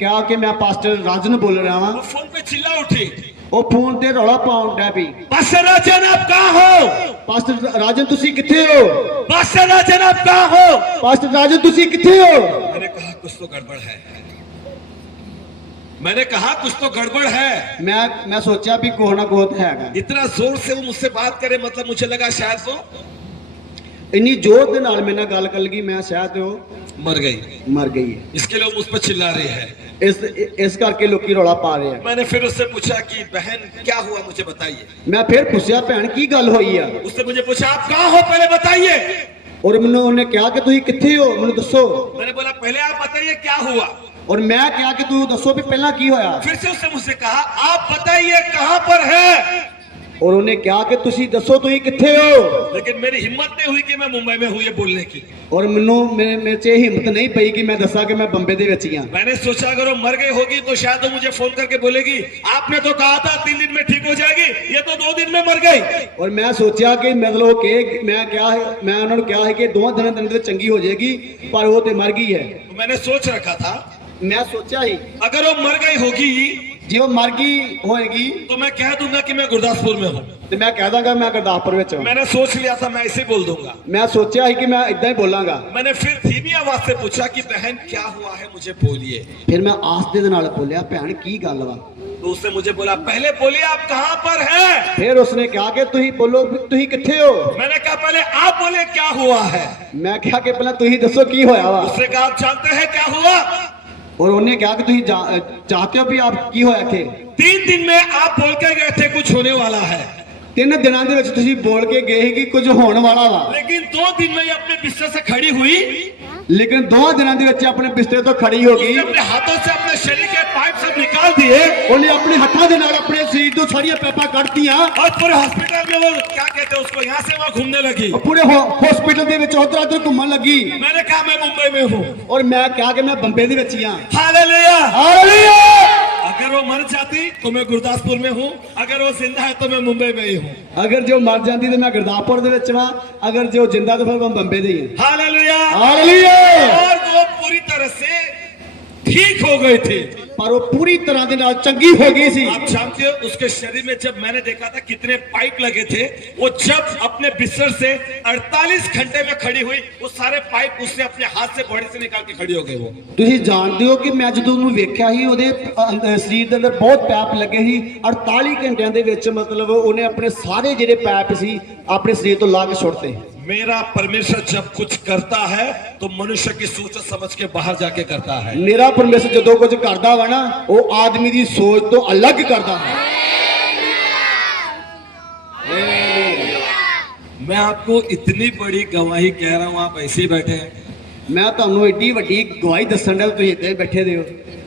ਕਿਹਾ ਕਿ ਮੈਂ ਪਾਸਟਰ ਰਾਜਨ ਬੋਲ ਰਿਹਾ ਵਾਂ, वो फोन पे चिल्ला उठी, ਉਹ ਫੋਨ ਤੇ ਰੌਲਾ ਪਾਉਣ ਡਿਆ ਪਈ। पास्टर राजन आप कहाँ हो? ਪਾਸਟਰ ਰਾਜਨ ਤੁਸੀਂ ਕਿੱਥੇ ਹੋ? पास्टर राजन आप कहाँ हो? ਪਾਸਟਰ ਰਾਜਨ ਤੁਸੀਂ ਕਿੱਥੇ ਹੋ? मैंने कहा कुछ तो गड़बड़ है, मैंने कहा कुछ तो गड़बड़ है। ਮੈਂ ਸੋਚਿਆ ਵੀ ਕੋਹ ਨਾ ਕੋਹ ਤਾਂ ਹੈਗਾ। इतना जोर से वो मुझसे बात करे, मतलब मुझे लगा शायद वो ਇੰਨੀ ਜ਼ੋਰ ਦੇ ਨਾਲ ਮੇਰੇ ਨਾਲ ਗੱਲ ਕਰ ਲਗੀ, ਮੈਂ ਸ਼ਾਇਦ ਉਹ मर गई, ਮਰ ਗਈ ਹੈ। इसके लिए वो मुझ पर चिल्ला रहे हैं। ਇਸ ਕਰਕੇ ਲੋਕੀ ਰੌਲਾ ਪਾ ਰਹੇ ਆ। मैंने फिर उससे पूछा कि बहन क्या हुआ, मुझे बताइए। ਮੈਂ ਫਿਰ ਪੁੱਛਿਆ ਭੈਣ ਕੀ ਗੱਲ ਹੋਈ ਆ। उसने मुझे पूछा आप कहाँ हो, पहले बताइए। ਔਰ ਮੈਨੂੰ ਉਹਨੇ ਕਿਹਾ ਕਿ ਤੁਸੀਂ ਕਿੱਥੇ ਹੋ, ਮੈਨੂੰ ਦੱਸੋ। मैंने बोला पहले आप बताइए क्या हुआ। ਔਰ ਮੈਂ ਕਿਹਾ ਕਿ ਤੂੰ ਦੱਸੋ ਵੀ ਪਹਿਲਾਂ ਕੀ ਹੋਇਆ। फिर से उसने मुझसे कहा आप बताइए कहाँ पर है। ਔਰ ਉਹਨੇ ਕਿਹਾ ਕਿ ਤੁਸੀਂ ਦੱਸੋ ਤੁਸੀਂ ਕਿੱਥੇ ਹੋ लेकिन मेरी हिम्मत नहीं हुई कि मैं मुंबई में हूँ ये बोलने की। ਔਰ ਮੈਨੂੰ ਮੇਰੇ 'ਚ ਇਹ ਹਿੰਮਤ ਨਹੀਂ ਪਈ ਕਿ ਮੈਂ ਦੱਸਾਂ ਕਿ ਮੈਂ ਬੰਬੇ ਦੇ ਵਿੱਚ ਹੀ ਹਾਂ। मैंने सोचा अगर वो मर गई होगी तो शायद वो मुझे फोन करके बोलेगी आपने तो कहा था 3 दिन में ठीक हो जाएगी, ये तो 2 दिन में मर गई। ਔਰ ਮੈਂ ਸੋਚਿਆ ਕਿ ਮਤਲਬ ਕਿ ਮੈਂ ਉਹਨਾਂ ਨੂੰ ਕਿਹਾ ਹੈ ਕਿ 2 ਦਿਨਾਂ ਦੇ ਅੰਦਰ ਚੰਗੀ ਹੋ ਜਾਏਗੀ, ਪਰ ਉਹ ਤੇ ਮਰ ਗਈ ਹੈ। तो मैंने सोच रखा था ਮੈਂ ਸੋਚਿਆ ਹੀ अगर वो मर गई होगी ਜੇ ਉਹ ਮਰ ਗਈ ਹੋਏਗੀ तो मैं कह दूंगा कि मैं गुरदासपुर में हूँ। ਤੇ ਮੈਂ ਕਹਿ ਦਾਂਗਾ ਮੈਂ ਗੁਰਦਾਸਪੁਰ ਵਿੱਚ ਹਾਂ। मैंने सोच लिया था मैं ऐसे बोल दूंगा। ਮੈਂ ਸੋਚਿਆ ਸੀ ਕਿ ਮੈਂ ਇਦਾਂ ਹੀ ਬੋਲਾਂਗਾ। मैंने फिर धीमी आवाज से पूछा कि बहन क्या हुआ है मुझे बोलिए। ਫਿਰ ਮੈਂ ਆਸਤੇ ਦੇ ਨਾਲ ਬੋਲਿਆ ਭੈਣ ਕੀ ਗੱਲ ਵਾ। तो उसने मुझे बोला पहले बोलिए आप कहाँ पर हैं। ਫਿਰ ਉਸਨੇ ਕਿਹਾ ਕਿ ਤੁਸੀਂ ਬੋਲੋ ਵੀ ਤੁਸੀਂ ਕਿੱਥੇ ਹੋ। मैंने कहा पहले आप बोले क्या हुआ है। ਮੈਂ ਕਿਹਾ ਕਿ ਪਹਿਲਾਂ ਤੁਸੀਂ ਦੱਸੋ ਕੀ ਹੋਇਆ ਵਾ। उसने कहा आप जानते हैं क्या हुआ। ਔਰ ਉਹਨੇ ਕਿਹਾ ਕਿ ਤੁਸੀਂ ਚਾਹਤੇ ਹੋ ਵੀ ਆਪ ਕੀ ਹੋਇਆ ਇੱਥੇ। 3 दिन में आप बोल के गए थे कुछ होने वाला है, 3 ਦਿਨਾਂ ਦੇ ਵਿੱਚ ਤੁਸੀਂ ਬੋਲ ਕੇ ਗਏ ਸੀ ਕਿ ਕੁਝ ਹੋਣ ਵਾਲਾ ਵਾ, लेकिन 2 दिन में ये अपने बिस्तर से खड़ी हुई, ਲੇਕਿਨ 2 ਦਿਨਾਂ ਦੇ ਵਿੱਚ ਆਪਣੇ ਬਿਸਤਰੇ ਤੋਂ ਖੜੀ ਹੋ ਗਈ। उसने अपने हाथों से अपने शरीर के पाइप सब निकाल दिए ਉਹਨੇ ਆਪਣੇ ਹੱਥਾਂ ਦੇ ਨਾਲ ਆਪਣੇ ਸਰੀਰ ਤੋਂ ਸਾਰੀਆਂ ਪੈਪਾਂ ਕੱਢਤੀਆਂ। और पूरे हॉस्पिटल में वो क्या कहते हैं उसको यहाँ से वहाँ घूमने लगी। ਪੂਰੇ ਹਸਪੀਟਲ ਦੇ ਵਿੱਚ ਉਧਰ ਉਧਰ ਘੁੰਮਣ ਲੱਗੀ। मैंने कहा मैं मुंबई में हूँ। ਔਰ ਮੈਂ ਕਿਹਾ ਕਿ ਮੈਂ ਬੰਬੇ ਦੇ ਵਿੱਚ ਹੀ ਹਾਂ। हालेलुया। ਹਾਲੇਲੂਇਆ। अगर वो मर जाती तो मैं गुरदासपुर में हूँ, अगर वो जिंदा है तो मैं मुंबई में ही हूँ। ਅਗਰ ਜੋ ਮਰ ਜਾਂਦੀ ਤੇ ਮੈਂ ਗੁਰਦਾਸਪੁਰ ਦੇ ਵਿੱਚ ਵਾਂ, ਅਗਰ ਜੋ ਜਿੰਦਾ ਤਾਂ ਫਿਰ ਮੈਂ ਬੰਬੇ ਦੇ ਹੀ ਹਾਂ। हालेलुया। ਹਾਲੇਲੂਇਆ। और वो पूरी तरह से ठीक हो गई थी। ਪਰ ਉਹ ਪੂਰੀ ਤਰ੍ਹਾਂ ਦੇ ਨਾਲ ਚੰਗੀ ਹੋ ਗਈ ਸੀ। आप जानते हो उसके शरीर में जब मैंने देखा था कितने पाइप लगे थे, वो जब अपने बिस्तर से 48 घंटे में खड़ी हुई वो सारे पाइप उसने अपने हाथ से बॉडी से निकाल के खड़ी हो गई। वो ਤੁਸੀਂ ਜਾਣਦੇ ਹੋ ਕਿ ਮੈਂ ਜਦੋਂ ਉਹਨੂੰ ਵੇਖਿਆ ਸੀ ਉਹਦੇ ਸਰੀਰ ਦੇ ਅੰਦਰ ਬਹੁਤ ਪੈਪ ਲੱਗੇ ਸੀ। 48 ਘੰਟਿਆਂ ਦੇ ਵਿੱਚ ਮਤਲਬ ਉਹਨੇ ਆਪਣੇ ਸਾਰੇ ਜਿਹੜੇ ਪੈਪ ਸੀ ਆਪਣੇ ਸਰੀਰ ਤੋਂ ਲਾ ਕੇ ਸੁੱਟਤੇ। मेरा परमेश्वर जब कुछ करता है तो मनुष्य की सोच समझ के बाहर जाके करता है। ਮੇਰਾ ਪਰਮੇਸ਼ਰ ਜਦੋਂ ਕੁਝ ਕਰਦਾ ਵਾ ਨਾ ਉਹ ਆਦਮੀ ਦੀ ਸੋਚ ਤੋਂ ਅਲੱਗ ਕਰਦਾ ਹੈ। मैं आपको इतनी बड़ी गवाही कह रहा हूँ, आप ऐसे ही बैठे हैं। ਮੈਂ ਤੁਹਾਨੂੰ ਏਡੀ ਵੱਡੀ ਗਵਾਹੀ ਦੱਸਣ ਦਾ ਤੁਸੀਂ ਇੱਥੇ ਬੈਠੇ ਦੇ ਹੋ।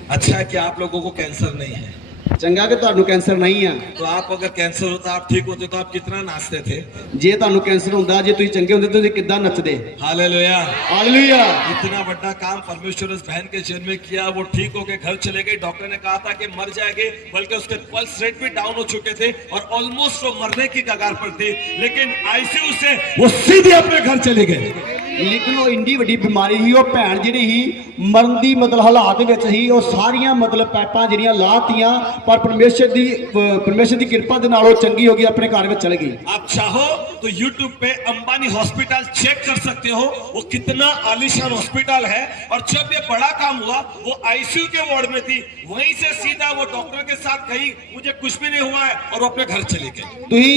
अच्छा है कि आप लोगों को कैंसर नहीं है। ਚੰਗਾ ਕਿ ਤੁਹਾਨੂੰ ਕੈਂਸਰ ਨਹੀਂ ਆ। तो आप अगर कैंसर होता आप ठीक होते तो आप कितना नाचते थे। ਜੇ ਤੁਹਾਨੂੰ ਕੈਂਸਰ ਹੁੰਦਾ ਜੇ ਤੁਸੀਂ ਚੰਗੇ ਹੁੰਦੇ ਤਾਂ ਤੁਸੀਂ ਕਿੱਦਾਂ ਨੱਚਦੇ। हालेलुया। ਹਾਲੇਲੂਇਆ। इतना बड़ा काम परमेश्वर उस बहन के जीवन में किया, वो ठीक होके घर चले गए। डॉक्टर ने कहा था कि मर जाएंगे, बल्कि उसके पल्स रेट भी डाउन हो चुके थे और ऑलमोस्ट वो मरने की कगार पर थे, लेकिन आईसीयू से वो सीधे अपने घर चले गए। ਲੇਕਿਨ ਉਹ ਇੰਨੀ ਵੱਡੀ ਬਿਮਾਰੀ ਸੀ ਉਹ ਭੈਣ ਜਿਹੜੀ ਸੀ ਮਰਨ ਦੀ ਮਤਲਬ ਹਾਲਾਤ ਵਿੱਚ ਸੀ। ਉਹ ਸਾਰੀਆਂ ਮਤਲਬ ਪੈਪਾਂ ਜਿਹੜੀਆਂ ਲਾਤੀਆਂ ਪਰ ਪਰਮੇਸ਼ਰ ਦੀ ਕਿਰਪਾ ਦੇ ਨਾਲ ਉਹ ਚੰਗੀ ਹੋ ਗਈ ਆਪਣੇ ਘਰ ਵਿੱਚ ਚਲੀ ਗਈ। आप चाहो तो YouTube पे अंबानी हॉस्पिटल चेक कर सकते हो, वो कितना आलीशान हॉस्पिटल है। और जब ये बड़ा काम हुआ वो आईसीयू के वार्ड में थी, वहीं से सीधा वो डॉक्टर के साथ कही मुझे कुछ भी नहीं हुआ है और वो अपने घर चले गए। ਤੁਸੀਂ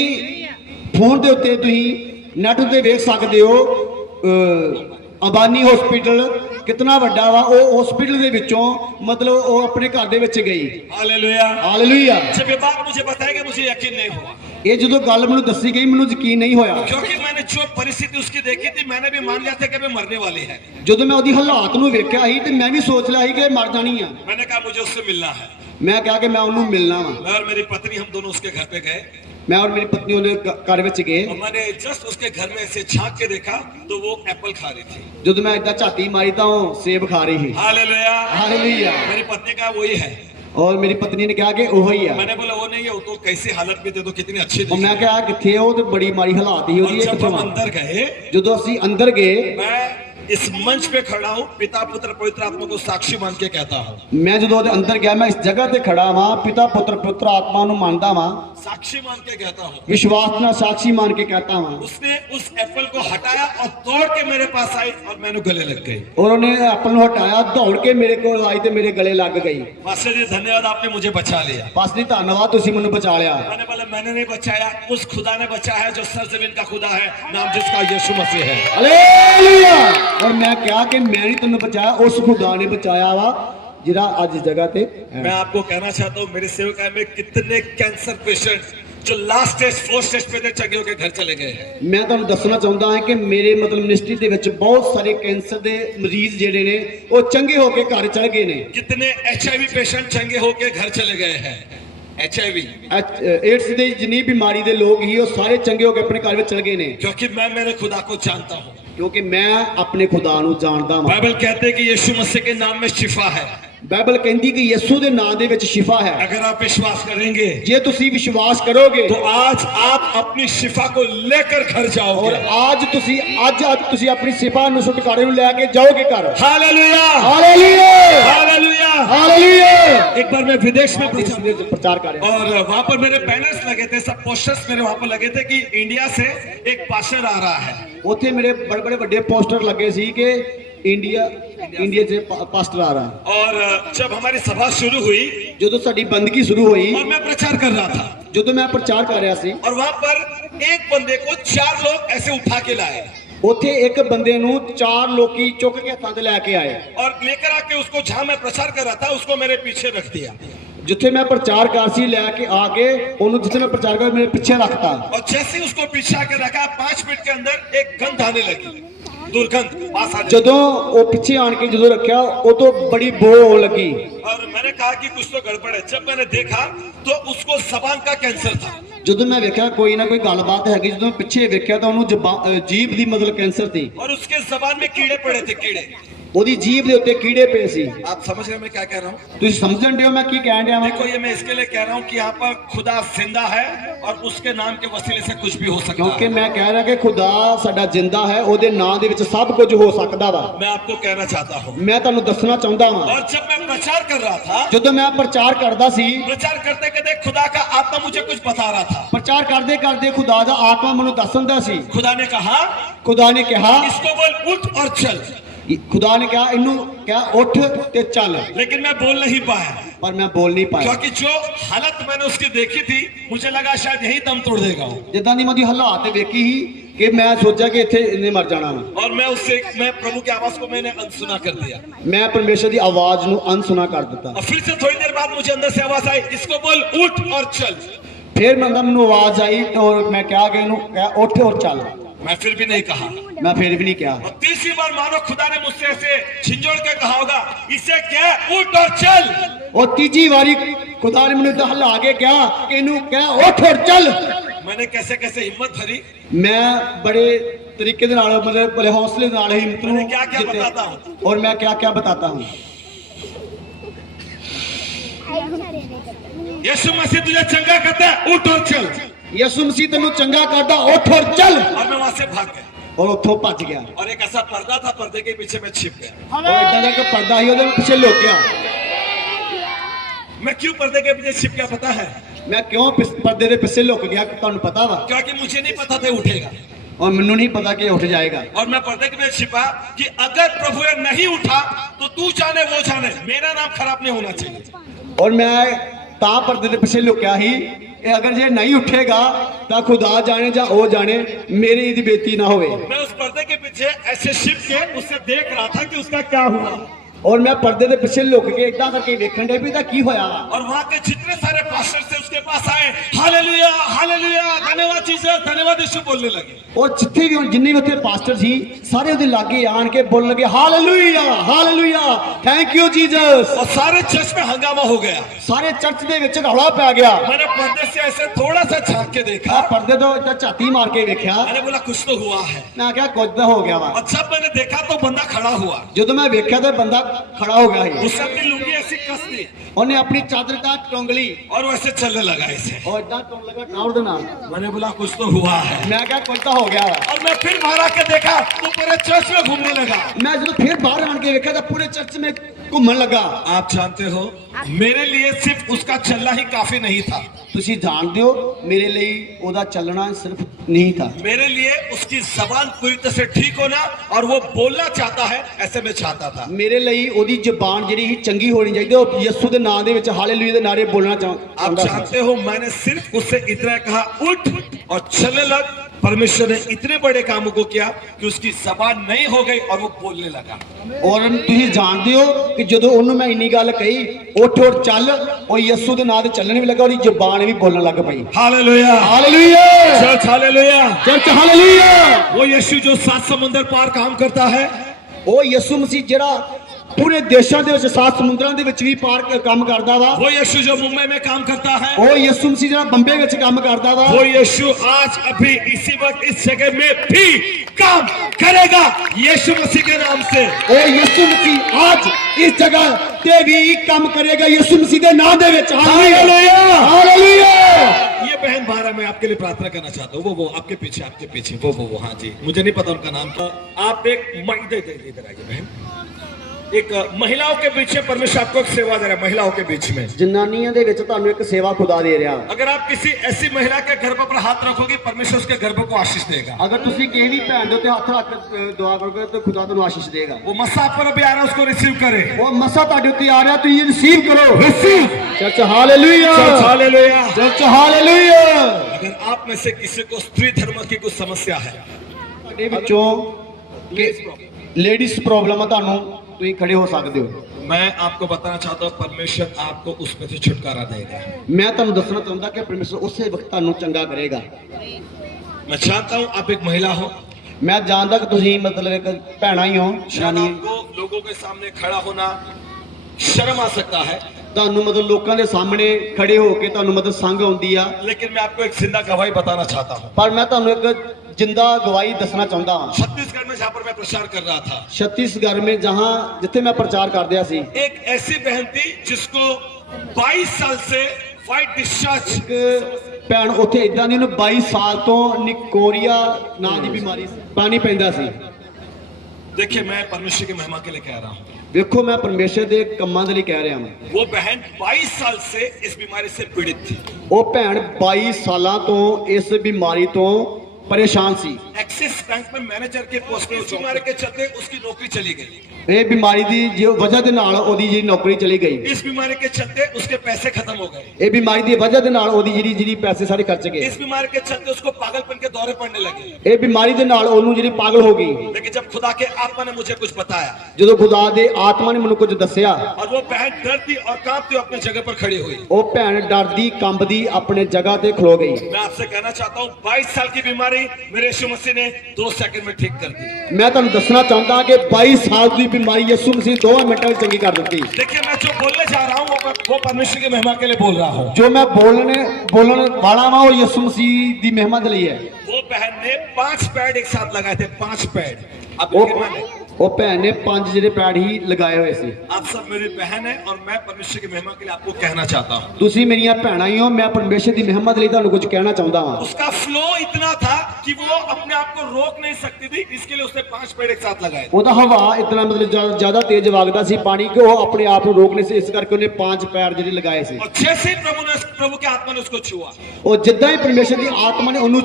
ਫੋਨ ਦੇ ਉੱਤੇ ਤੁਸੀਂ ਨੈਟ ਉੱਤੇ ਵੇਖ ਸਕਦੇ ਹੋ ਅਬਾਨੀ ਹਸਪੀਟਲ ਕਿੰਨਾ ਵੱਡਾ ਵਾ। ਉਹ ਹਸਪੀਟਲ ਦੇ ਵਿੱਚੋਂ ਮਤਲਬ ਉਹ ਆਪਣੇ ਘਰ ਦੇ ਵਿੱਚ ਗਈ। हालेलुया। ਹਾਲੇਲੂਇਆ। जब ये बात मुझे बताई गई मुझे यकीन नहीं हुआ, ਇਹ ਜਦੋਂ ਗੱਲ ਮੈਨੂੰ ਦੱਸੀ ਗਈ ਮੈਨੂੰ ਯਕੀਨ ਨਹੀਂ ਹੋਇਆ। क्योंकि मैंने जो परिस्थिति उसकी देखी थी मैंने भी मान लिया था कि वे मरने वाली है। ਜਦੋਂ ਮੈਂ ਉਹਦੀ ਹਾਲਾਤ ਨੂੰ ਵੇਖਿਆ ਸੀ ਤੇ ਮੈਂ ਵੀ ਸੋਚ ਲਿਆ ਸੀ ਕਿ ਇਹ ਮਰ ਜਾਣੀ ਆ। मैंने कहा मुझे उससे मिलना है। ਮੈਂ ਕਿਹਾ ਕਿ ਮੈਂ ਉਹਨੂੰ ਮਿਲਣਾ ਵਾ। मैं और मेरी पत्नी हम दोनों उसके घर पे गए ਮੈਂ ਔਰ ਮੇਰੀ ਪਤਨੀ ਉਹਦੇ ਘਰ ਵਿੱਚ ਗਏ। और मैंने जस्ट उसके घर में ऐसे झांक के देखा तो वो एप्पल खा रही थी। ਜਦੋਂ ਮੈਂ ਏਦਾਂ ਝਾਤੀ ਮਾਰੀ ਤਾਂ ਉਹ ਸੇਬ ਖਾ ਰਹੀ ਸੀ। हालेलुया। ਹਾਲੇਲੂਇਆ। मेरी पत्नी कहा वही है। ਔਰ ਮੇਰੀ ਪਤਨੀ ਨੇ ਕਿਹਾ ਕਿ ਉਹੋ ਹੀ ਆ। मैंने बोला वो नहीं है, वो तो कैसी हालत में थे तो कितनी अच्छी ਉਹ थी। ਮੈਂ ਕਿਹਾ ਕਿੱਥੇ ਆ? ਉਹ ਤੇ ਬੜੀ ਮਾੜੀ ਹਾਲਾਤ ਸੀ और ਉਹਦੀ। ਇਹ जब ਕਿੱਥੋਂ हम ਆ? अंदर गए ਜਦੋਂ ਅਸੀਂ ਅੰਦਰ ਗਏ मैं इस मंच पे खड़ा हूँ, पिता पुत्र पवित्र आत्मा को साक्षी मान के कहता हूँ। ਮੈਂ ਜਦੋਂ ਉਹਦੇ ਅੰਦਰ ਗਿਆ ਮੈਂ ਇਸ ਜਗ੍ਹਾ ਤੇ ਖੜਾ ਵਾਂ ਪਿਤਾ ਪੁੱਤਰ ਪਵਿੱਤਰ ਆਤਮਾ ਨੂੰ ਮੰਨਦਾ ਵਾਂ साक्षी मान के कहता हूँ। ਵਿਸ਼ਵਾਸ ਨਾਲ ਸਾਖੀ ਮੰਨ ਕੇ ਕਹਤਾ ਵਾਂ। उसने उस एप्पल को हटाया और दौड़ के मेरे पास आई और मैंने गले लग गई। ਔਰ ਉਹਨੇ ਐਪਲ ਨੂੰ ਹਟਾਇਆ ਦੌੜ ਕੇ ਮੇਰੇ ਕੋਲ ਆਈ ਤੇ ਮੇਰੇ ਗਲੇ ਲੱਗ ਗਈ। मास्टर जी धन्यवाद, आपने मुझे बचा लिया। ਬਸ ਜੀ ਧੰਨਵਾਦ ਤੁਸੀਂ ਮੈਨੂੰ ਬਚਾ ਲਿਆ। मैंने बोला मैंने नहीं बचाया, उस खुदा ने बचाया जो सरजमीन का खुदा है, नाम जिसका यीशु मसीह है। ਹਾਲੇਲੂਇਆ। ਔਰ ਮੈਂ ਕਿਹਾ ਕਿ ਮੈਂ ਨਹੀਂ ਤੈਨੂੰ ਬਚਾਇਆ ਉਸ ਖੁਦਾ ਨੇ ਬਚਾਇਆ ਵਾ ਜਿਹੜਾ ਅੱਜ ਇਸ ਜਗ੍ਹਾ ਤੇ ਹੈ। मैं आपको कहना चाहता हूँ मेरे सेवकाई में कितने कैंसर पेशेंट जो लास्ट स्टेज 4 स्टेज पे थे चंगे होकर घर चले गए हैं। ਮੈਂ ਤੁਹਾਨੂੰ ਦੱਸਣਾ ਚਾਹੁੰਦਾ ਹਾਂ ਕਿ ਮੇਰੇ ਮਤਲਬ ਮਿਨਿਸਟਰੀ ਦੇ ਵਿੱਚ ਬਹੁਤ ਸਾਰੇ ਕੈਂਸਰ ਦੇ ਮਰੀਜ਼ ਜਿਹੜੇ ਨੇ ਉਹ ਚੰਗੇ ਹੋ ਕੇ ਘਰ ਚੜ ਗਏ ਨੇ। कितने HIV पेशेंट चंगे होकर घर चले गए हैं। HIV, एड्स ਦੀ ਜਿੰਨੀ ਬਿਮਾਰੀ ਦੇ ਲੋਕ ਹੀ ਉਹ ਸਾਰੇ ਚੰਗੇ ਹੋ ਕੇ ਆਪਣੇ ਘਰ ਵਿੱਚ ਚਲੇ ਗਏ ਨੇ क्योंकि मैं मेरे खुदा को जानता हूँ। ਕਿਉਂਕਿ ਮੈਂ ਆਪਣੇ ਖੁਦਾ ਨੂੰ ਜਾਣਦਾ ਹਾਂ बाइबल कहते हैं कि यीशु मसीह के नाम में शिफा है। ਬਾਈਬਲ ਕਹਿੰਦੀ ਕਿ ਯਿਸੂ ਦੇ ਨਾਮ ਦੇ ਵਿੱਚ ਸ਼ਿਫਾ ਹੈ अगर आप विश्वास करेंगे ਜੇ ਤੁਸੀਂ ਵਿਸ਼ਵਾਸ ਕਰੋਗੇ तो आज आप अपनी शिफा को लेकर घर ਔਰ जाओगे। ਅੱਜ ਤੁਸੀਂ ਆਪਣੀ ਸ਼ਿਫਾ ਨੂੰ ਛੁਟਕਾਰੇ ਨੂੰ ਲੈ ਕੇ ਜਾਓਗੇ ਘਰ हालेलुया, ਹਾਲੇਲੂਇਆ हालेलुया। ਹਾਲੇਲੂਇਆ एक बार मैं विदेश में ਪ੍ਰਚਾਰ ਕਰ ਰਿਹਾ और वहां पर मेरे बैनर्स लगे थे, सब पोस्टर्स मेरे वहां पर लगे थे कि इंडिया से एक पास्टर आ रहा है। ਉੱਥੇ ਮੇਰੇ ਬੜੇ ਵੱਡੇ ਪੋਸਟਰ ਲੱਗੇ ਸੀ ਕਿ ਇੰਡੀਆ ਸੇ ਪਾਸਟਰ ਆ ਰਹਾ और जब हमारी सभा शुरू हुई ਜਦੋਂ ਸਾਡੀ ਬੰਦਗੀ ਸ਼ੁਰੂ ਹੋਈ और मैं प्रचार कर रहा था ਜਦੋਂ ਮੈਂ ਪ੍ਰਚਾਰ ਕਰ ਰਿਹਾ ਸੀ और वहां पर एक बंदे को 4 लोग ऐसे उठा के लाए ਉੱਥੇ ਇੱਕ ਬੰਦੇ ਨੂੰ 4 ਲੋਕੀ ਚੁੱਕ ਕੇ ਹੱਥਾਂ ਤੇ ਲੈ ਕੇ ਆਏ और लेकर आके उसको जहां मैं प्रचार कर रहा था उसको मेरे पीछे रख दिया। ਜਿੱਥੇ ਮੈਂ ਪ੍ਰਚਾਰ ਕਰ ਸੀ ਲੈ ਕੇ ਆ ਕੇ ਉਹਨੂੰ ਜਿੱਥੇ ਮੈਂ ਪ੍ਰਚਾਰ ਕਰ ਮੇਰੇ ਪਿੱਛੇ ਰੱਖਤਾ और जैसे ही उसको पीछे आके रखा 5 मिनट के अंदर एक गंध आने लगी, दुर्गंध पास आने लगी। ਜਦੋਂ ਉਹ ਪਿੱਛੇ ਆਣ ਕੇ ਜਦੋਂ ਰੱਖਿਆ ਉਹ ਤੋਂ ਬੜੀ ਬੋ ਹੋਣ ਲੱਗੀ और मैंने कहा कि कुछ तो गड़बड़ है। जब मैंने देखा तो उसको जबान का कैंसर था। ਜਦੋਂ ਮੈਂ ਵੇਖਿਆ ਕੋਈ ਨਾ ਕੋਈ ਗੱਲਬਾਤ ਹੈਗੀ ਜਦੋਂ ਮੈਂ ਪਿੱਛੇ ਵੇਖਿਆ ਤਾਂ ਉਹਨੂੰ ਜੀਭ ਦੀ ਮਤਲਬ ਕੈਂਸਰ ਸੀ और उसके जबान में कीड़े पड़े थे, कीड़े। ਉਹਦੀ ਜੀਭ ਦੇ ਉੱਤੇ ਕੀੜੇ ਪਏ ਸੀ आप समझ रहे हैं मैं क्या कह रहा हूँ? ਤੁਸੀਂ ਸਮਝਣ ਦਿਓ ਮੈਂ ਕੀ ਕਹਿਣ ਡਿਆ देखो ये मैं इसके लिए कह रहा हूँ कि यहाँ पर खुदा जिंदा है और उसके नाम के वसीले से कुछ भी हो सकता ਕਿਉਂਕਿ है। ਮੈਂ ਕਹਿ ਰਿਹਾ ਕਿ ਖੁਦਾ ਸਾਡਾ ਜਿੰਦਾ ਹੈ ਉਹਦੇ ਨਾਂ ਦੇ ਵਿੱਚ ਸਭ ਕੁਝ ਹੋ ਸਕਦਾ ਵਾ मैं आपको कहना चाहता हूँ। ਮੈਂ ਤੁਹਾਨੂੰ ਦੱਸਣਾ ਚਾਹੁੰਦਾ ਹਾਂ और जब मैं प्रचार कर रहा था, ਜਦੋਂ ਮੈਂ ਪ੍ਰਚਾਰ ਕਰਦਾ ਸੀ प्रचार करते करते खुदा का आत्मा मुझे कुछ बता रहा था। ਪ੍ਰਚਾਰ ਕਰਦੇ ਕਰਦੇ ਖੁਦਾ ਦਾ ਆਤਮਾ ਮੈਨੂੰ ਦੱਸਦਾ ਸੀ खुदा ने कहा ਖੁਦਾ ਨੇ ਕਿਹਾ इसको बोल उठ और चल, ਖੁਦਾ ਨੇ ਕਿਹਾ ਇਹਨੂੰ ਕਿਹਾ ਉੱਠ ਤੇ ਚੱਲ लेकिन मैं बोल नहीं पाया ਪਰ ਮੈਂ ਬੋਲ ਨਹੀਂ ਪਾਇਆ क्योंकि जो हालत मैंने उसकी देखी थी मुझे लगा शायद यही दम तोड़ देगा वो। ਜਿੱਦਾਂ ਦੀ ਮੈਂ ਉਹਦੀ ਹਾਲਾਤ ਵੇਖੀ ਸੀ ਕਿ ਮੈਂ ਸੋਚਿਆ ਕਿ ਇੱਥੇ ਇਹਨੇ ਮਰ ਜਾਣਾ ਵਾ और मैं प्रभु की आवाज को मैंने अनसुना कर दिया। ਮੈਂ ਪਰਮੇਸ਼ਰ ਦੀ ਆਵਾਜ਼ ਨੂੰ ਅਨਸੁਣਾ ਕਰ ਦਿੱਤਾ और फिर से थोड़ी देर बाद मुझे अंदर से आवाज आई इसको बोल उठ और चल। ਫਿਰ ਮੈਨੂੰ ਆਵਾਜ਼ ਆਈ ਔਰ ਮੈਂ ਕਿਹਾ ਕਿ ਇਹਨੂੰ ਕਿਹਾ ਉੱਠ ਔਰ ਚੱਲ मैं फिर भी नहीं कहा। ਮੈਂ ਫਿਰ ਵੀ ਨਹੀਂ ਕਿਹਾ और तीसरी बार मानो खुदा ने मुझसे ऐसे झिंझोड़ के कहा होगा इसे क्या उठ और चल। ਉਹ ਤੀਜੀ ਵਾਰੀ ਖੁਦਾ ਨੇ ਮੈਨੂੰ ਹਲਾ ਕੇ ਕਿਹਾ ਕਿ ਇਹਨੂੰ ਕਿਹਾ ਉੱਠ ਔਰ ਚੱਲ मैंने कैसे कैसे हिम्मत भरी, ਮੈਂ ਬੜੇ ਤਰੀਕੇ ਦੇ ਨਾਲ ਮਤਲਬ ਬੜੇ ਹੌਸਲੇ ਦੇ ਨਾਲ ਹੀ मैंने क्या क्या बताता हूँ। और मैं क्या क्या बताता हूँ यीशु मसीह तुझे चंगा करता है उठ और चल। ਯਿਸੂ ਮਸੀਹ ਤੈਨੂੰ ਚੰਗਾ ਕਰਦਾ ਉੱਠ ਔਰ ਚੱਲ और मैं वहां से भाग गया ਔਰ ਉੱਥੋਂ ਭੱਜ ਗਿਆ और एक ऐसा पर्दा था, पर्दे के पीछे मैं छिप गया। ਔਰ ਇਦਾਂ ਦਾ ਇੱਕ ਪਰਦਾ ਸੀ ਉਹਦੇ ਪਿੱਛੇ ਲੁਕ ਗਿਆ मैं क्यों पर्दे के पीछे छिप गया पता है? ਮੈਂ ਕਿਉਂ ਪਰਦੇ ਦੇ ਪਿੱਛੇ ਲੁਕ ਗਿਆ ਤੁਹਾਨੂੰ ਪਤਾ ਵਾ क्योंकि मुझे नहीं पता था उठेगा। और ਮੈਨੂੰ ਨਹੀਂ ਪਤਾ ਕਿ ਉੱਠ ਜਾਏਗਾ और मैं पर्दे के पीछे छिपा कि अगर प्रभु ये नहीं उठा तो तू जाने वो जाने, मेरा नाम खराब नहीं होना चाहिए। और मैं ਤਾਂ ਪਰਦੇ ਦੇ ਪਿੱਛੇ ਲੁਕਿਆ ਸੀ ਇਹ ਅਗਰ ਜੇ ਨਹੀਂ ਉੱਠੇਗਾ ਤਾਂ ਖੁਦਾ ਜਾਣੇ ਜਾਂ ਉਹ ਜਾਣੇ ਮੇਰੀ ਇਹਦੀ ਬੇਇੱਜ਼ਤੀ ਨਾ ਹੋਵੇ मैं उस पर्दे के पीछे ऐसे छिप के उससे देख रहा था कि उसका क्या हुआ। और मैं पर्दे ਦੇ ਪਿੱਛੇ ਲੁਕ ਕੇ ਇਦਾਂ ਕਰਕੇ ਵੇਖਣ ਦੇ ਵੀ ਤਾਂ ਕੀ ਹੋਇਆ और वहां के जितने सारे पास्टर थे उसके पास आए, हालेलुया हालेलुया, धन्यवाद जीसस, धन्यवाद यीशु बोलने लगे। और जितने भी जिन्ने भी उत्थे पास्टर ਸੀ ਸਾਰੇ ਉਹਦੇ ਲਾਗੇ ਆਣ ਕੇ ਬੋਲਣ ਲੱਗੇ hallelujah hallelujah thank you Jesus और सारे चर्च में हंगामा हो गया। ਸਾਰੇ ਚਰਚ ਦੇ ਵਿੱਚ ਰੌਲਾ ਪੈ ਗਿਆ मैंने पर्दे से ऐसे थोड़ा सा झांक के देखा, ਆ ਪਰਦੇ ਤੋਂ ਇਦਾਂ ਝਾਤੀ ਮਾਰ ਕੇ ਵੇਖਿਆ मैंने बोला कुछ तो हुआ है। ਮੈਂ ਕਿਹਾ ਕੁਝ ਤਾਂ ਹੋ ਗਿਆ ਵਾ और जब मैंने देखा तो बंदा खड़ा हुआ, ਜਦੋਂ ਮੈਂ ਵੇਖਿਆ ਤਾਂ ਬੰਦਾ ਖੜਾ ਹੋ ਗਿਆ ਸੀ उसने अपनी लुंगी ऐसी कस दी ਉਹਨੇ ਆਪਣੀ ਚਾਦਰ ਤਾਂ ਟੰਗ ਲਈ और वो ऐसे चलने लगा ऐसे। और इतना टोन लगा टाउर ਦੇ ਨਾਲ मैंने बोला कुछ तो हुआ है। ਮੈਂ ਕਿਹਾ ਕੁਝ ਤਾਂ ਹੋ ਗਿਆ ਵਾ और मैं फिर बाहर आके देखा तो पूरे चर्च में घूमने लगा। ਮੈਂ ਜਦੋਂ ਫਿਰ ਬਾਹਰ ਆਣ ਕੇ ਵੇਖਿਆ ਤਾਂ ਪੂਰੇ ਚਰਚ में ਘੁੰਮਣ ਲੱਗਾ आप जानते हो मेरे लिए सिर्फ उसका चलना ही काफी नहीं था, ਤੁਸੀਂ ਜਾਣਦੇ ਹੋ ਮੇਰੇ ਲਈ ਉਹਦਾ ਚੱਲਣਾ ਸਿਰਫ ਨਹੀਂ था मेरे लिए उसकी जबान पूरी तरह से ठीक होना और वो बोलना चाहता है ऐसे मैं चाहता था। ਮੇਰੇ ਲਈ ਉਹਦੀ ਜ਼ੁਬਾਨ ਜਿਹੜੀ ਸੀ ਚੰਗੀ ਹੋਣੀ ਚਾਹੀਦੀ ਉਹ ਯਿਸੂ ਦੇ ਨਾਮ ਦੇ ਵਿੱਚ ਹਾਲੇਲੂਇਆ ਦੇ ਨਾਰੇ ਬੋਲਣਾ आप ਚਾਹੁੰਦਾ ਸੀ जानते हो मैंने सिर्फ उससे इतना कहा उठ और चलने लग। परमेश्वर ने इतने बड़े कामों को किया कि उसकी जबान नहीं हो गई और वो बोलने लगा। ਔਰ ਤੁਸੀਂ ਜਾਣਦੇ ਹੋ ਕਿ ਜਦੋਂ ਉਹਨੂੰ ਮੈਂ ਇੰਨੀ ਗੱਲ ਕਹੀ ਉੱਠ ਔਰ ਚੱਲ ਉਹ ਯਿਸੂ ਦੇ ਨਾਮ ਤੇ ਚੱਲਣ ਵੀ ਲੱਗਾ ਉਹਦੀ ਜ਼ੁਬਾਨ ਵੀ ਬੋਲਣ ਲੱਗ ਪਈ hallelujah, hallelujah church hallelujah. Church hallelujah वो यीशु जो 7 समुंदर पार काम करता है, ਉਹ ਯਿਸੂ ਮਸੀਹ ਜਿਹੜਾ ਪੂਰੇ ਦੇਸ਼ਾਂ ਦੇ ਵਿੱਚ 7 ਸਮੁੰਦਰਾਂ ਦੇ ਵਿੱਚ ਵੀ ਪਾਰ ਕੰਮ ਕਰਦਾ ਵਾ। वो यीशु जो मुंबई में काम करता है, ਉਹ ਯਿਸੂ ਮਸੀਹ ਜਿਹੜਾ ਬੰਬੇ ਵਿੱਚ ਕੰਮ ਕਰਦਾ ਵਾ, वो यीशु आज अभी इसी वक्त इस जगह में भी काम करेगा यीशु मसीह के नाम से। ਉਹ ਯਿਸੂ ਮਸੀਹ ਅੱਜ ਇਸ ਜਗ੍ਹਾ ਤੇ ਵੀ ਕੰਮ ਕਰੇਗਾ ਯਿਸੂ ਮਸੀਹ ਦੇ ਨਾਮ ਦੇ ਵਿੱਚ। हालेलुया। ਹਾਲੇਲੂਇਆ। ये बहन बाहर है, मैं आपके लिए प्रार्थना करना चाहता हूँ। वो आपके पीछे वो हाँ जी, मुझे नहीं पता उनका नाम। तो आप एक इधर आइए बहन, एक महिलाओं के बीच में परमेश्वर आपको एक सेवा दे रहा है। महिलाओं के बीच में ਜਨਾਨੀਆਂ ਦੇ ਵਿੱਚ ਤੁਹਾਨੂੰ ਇੱਕ ਸੇਵਾ ਖੁਦਾ ਦੇ ਰਿਹਾ। अगर आप किसी ऐसी महिला के गर्भ पर हाथ रखोगे, परमेश्वर उसके गर्भ को आशीष देगा। ਅਗਰ ਤੁਸੀਂ ਕਿਸੇ ਵੀ ਭੈਣ ਦੇ ਉੱਤੇ ਹੱਥ ਰੱਖ ਕੇ ਦੁਆ ਕਰੋਗੇ ਤਾਂ ਖੁਦਾ ਤੁਹਾਨੂੰ ਆਸ਼ੀਸ਼ ਦੇਗਾ। वो मसा आप पर अभी आ रहा है, उसको रिसीव करे। ਉਹ ਮਸਾ ਤੁਹਾਡੇ ਉੱਤੇ ਆ ਰਿਹਾ, ਤੁਸੀਂ ਰਿਸੀਵ ਕਰੋ। Receive. Church hallelujah. Hallelujah. Church hallelujah. अगर आप में से किसी को स्त्री धर्म की कुछ समस्या है, ਤੁਹਾਡੇ ਵਿੱਚੋਂ ਲੇਡੀਜ਼ ਪ੍ਰੋਬਲਮ ਆ, ਤੁਹਾਨੂੰ ਤੁਸੀਂ ਖੜੇ ਹੋ ਸਕਦੇ ਹੋ। मैं आपको बताना चाहता हूँ, परमेश्वर आपको उसमें से छुटकारा देगा। ਮੈਂ ਤੁਹਾਨੂੰ ਦੱਸਣਾ ਚਾਹੁੰਦਾ ਕਿ ਪਰਮੇਸ਼ਰ ਉਸੇ ਵਕਤ ਤੁਹਾਨੂੰ ਚੰਗਾ ਕਰੇਗਾ। मैं चाहता हूँ आप एक महिला हो, ਮੈਂ ਜਾਣਦਾ ਕਿ ਤੁਸੀਂ ਮਤਲਬ ਇੱਕ ਭੈਣਾ ਹੀ ਹੋ, शायद ਜਨਾਨੀ। आपको लोगों के सामने खड़ा होना शर्म आ सकता है, ਤੁਹਾਨੂੰ ਮਤਲਬ ਲੋਕਾਂ ਦੇ ਸਾਹਮਣੇ ਖੜੇ ਹੋ ਕੇ ਤੁਹਾਨੂੰ ਮਤਲਬ ਸੰਗ ਆਉਂਦੀ ਆ, लेकिन मैं आपको एक जिंदा गवाही बताना चाहता हूँ। ਪਰ ਮੈਂ ਤੁਹਾਨੂੰ ਇੱਕ ਜਿੰਦਾ ਗਵਾਹੀ ਦੱਸਣਾ ਚਾਹੁੰਦਾ ਹਾਂ। छत्तीसगढ़ में जहाँ पर मैं प्रचार कर रहा था, ਛੱਤੀਸਗੜ੍ਹ में जहाँ ਜਿੱਥੇ ਮੈਂ ਪ੍ਰਚਾਰ ਕਰਦਿਆ ਸੀ, एक ऐसी बहन थी जिसको 22 साल से वाइट डिस्चार्ज, ਇੱਕ ਭੈਣ ਉੱਥੇ ਇਦਾਂ ਦੀ, ਉਹਨੂੰ 22 ਸਾਲ ਤੋਂ ਨਿਕੋਰੀਆ ਨਾਂ ਦੀ ਬਿਮਾਰੀ ਸੀ, ਪਾਣੀ ਪੈਂਦਾ ਸੀ। देखिए मैं परमेश्वर की महिमा के लिए कह रहा हूँ, ਵੇਖੋ ਮੈਂ ਪਰਮੇਸ਼ਰ ਦੇ ਕੰਮਾਂ ਦੇ ਲਈ ਕਹਿ ਰਿਹਾ ਹਾਂ। वो बहन 22 साल से इस बीमारी से पीड़ित थी। ਉਹ ਭੈਣ 22 ਸਾਲਾਂ ਤੋਂ ਇਸ ਬਿਮਾਰੀ ਤੋਂ परेशान सी। एक्सिस बैंक में मैनेजर के पोस्ट पे इस बीमारी के चलते उसकी नौकरी चली गई। ਇਹ ਬਿਮਾਰੀ ਦੀ ਜੋ ਵਜ੍ਹਾ ਦੇ ਨਾਲ ਉਹਦੀ ਜਿਹੜੀ ਨੌਕਰੀ ਚਲੀ ਗਈ। इस बीमारी के चलते उसके पैसे खत्म हो गए। ਇਹ ਬਿਮਾਰੀ ਦੀ ਵਜ੍ਹਾ ਦੇ ਨਾਲ ਉਹਦੀ ਜਿਹੜੀ ਪੈਸੇ ਸਾਰੇ ਖਰਚ ਗਏ। इस बीमारी के चलते उसको पागलपन के दौरे पड़ने लगे। ਇਹ ਬਿਮਾਰੀ ਦੇ ਨਾਲ ਉਹਨੂੰ ਜਿਹੜੀ ਪਾਗਲ ਹੋ ਗਈ। लेकिन जब खुदा के आत्मा ने मुझे कुछ बताया, ਜਦੋਂ ਖੁਦਾ ਦੇ ਆਤਮਾ ਨੇ ਮੈਨੂੰ ਕੁਝ ਦੱਸਿਆ, और वो बहन डरती और कांपती अपने जगह पर खड़ी हुई। ਉਹ ਭੈਣ ਡਰਦੀ ਕੰਬਦੀ ਆਪਣੇ ਜਗ੍ਹਾ ਤੇ ਖਲੋ ਗਈ। मैं आपसे कहना चाहता हूँ, 22 साल की बीमारी मेरे यीशु मसीह ने 2 सेकंड में ठीक कर दी। ਮੈਂ ਤੁਹਾਨੂੰ ਦੱਸਣਾ ਚਾਹੁੰਦਾ ਕਿ 22 ਸਾਲ ਦੀ ਬਿਮਾਰੀ ਯਿਸੂ ਮਸੀਹ 2 ਮਿੰਟਾਂ ਵਿੱਚ ਚੰਗੀ ਕਰ ਦਿੱਤੀ। देखिए मैं जो बोलने जा रहा हूँ वो परमेश्वर की महिमा के लिए बोल रहा हूँ। ਜੋ ਮੈਂ ਬੋਲਣ ਵਾਲਾ ਵਾਂ ਉਹ ਯਿਸੂ ਮਸੀਹ ਦੀ ਮਹਿਮਾ ਦੇ ਲਈ ਹੈ। वो बहन ने 5 पैड एक साथ लगाए थे, 5 पैड। आप ਉਹ यकीन माने, ਉਹ ਭੈਣ ਨੇ 5 ਜਿਹੜੇ ਪੈਡ ਹੀ ਲਗਾਏ ਹੋਏ ਸੀ। आप सब मेरी बहन है और मैं परमेश्वर की महिमा के लिए आपको कहना चाहता हूँ। ਤੁਸੀਂ ਮੇਰੀਆਂ ਭੈਣਾਂ ਹੀ ਹੋ, ਮੈਂ ਪਰਮੇਸ਼ਰ ਦੀ ਮਹਿਮਾ ਦੇ ਲਈ ਤੁਹਾਨੂੰ ਕੁਝ ਕਹਿਣਾ ਚਾਹੁੰਦਾ ਹਾਂ। उसका फ्लो इतना था कि वो अपने आप को रोक नहीं सकती थी, इसके लिए उसने 5 पैड एक साथ लगाए थे। ਉਹਦਾ ਹਵਾ ਇਤਨਾ ਮਤਲਬ ਜ਼ਿਆਦਾ ਤੇਜ਼ ਵਗਦਾ ਸੀ ਪਾਣੀ ਕਿ ਉਹ ਆਪਣੇ ਆਪ ਨੂੰ ਰੋਕ ਨਹੀਂ ਸੀ, ਇਸ ਕਰਕੇ ਉਹਨੇ 5 ਪੈਰ ਜਿਹੜੇ ਲਗਾਏ ਸੀ। और जैसे ही प्रभु के आत्मा ने उसको छुआ, ਉਹ ਜਿੱਦਾਂ ਹੀ ਪਰਮੇਸ਼ਰ ਦੀ ਆਤਮਾ ਨੇ ਉਹਨੂੰ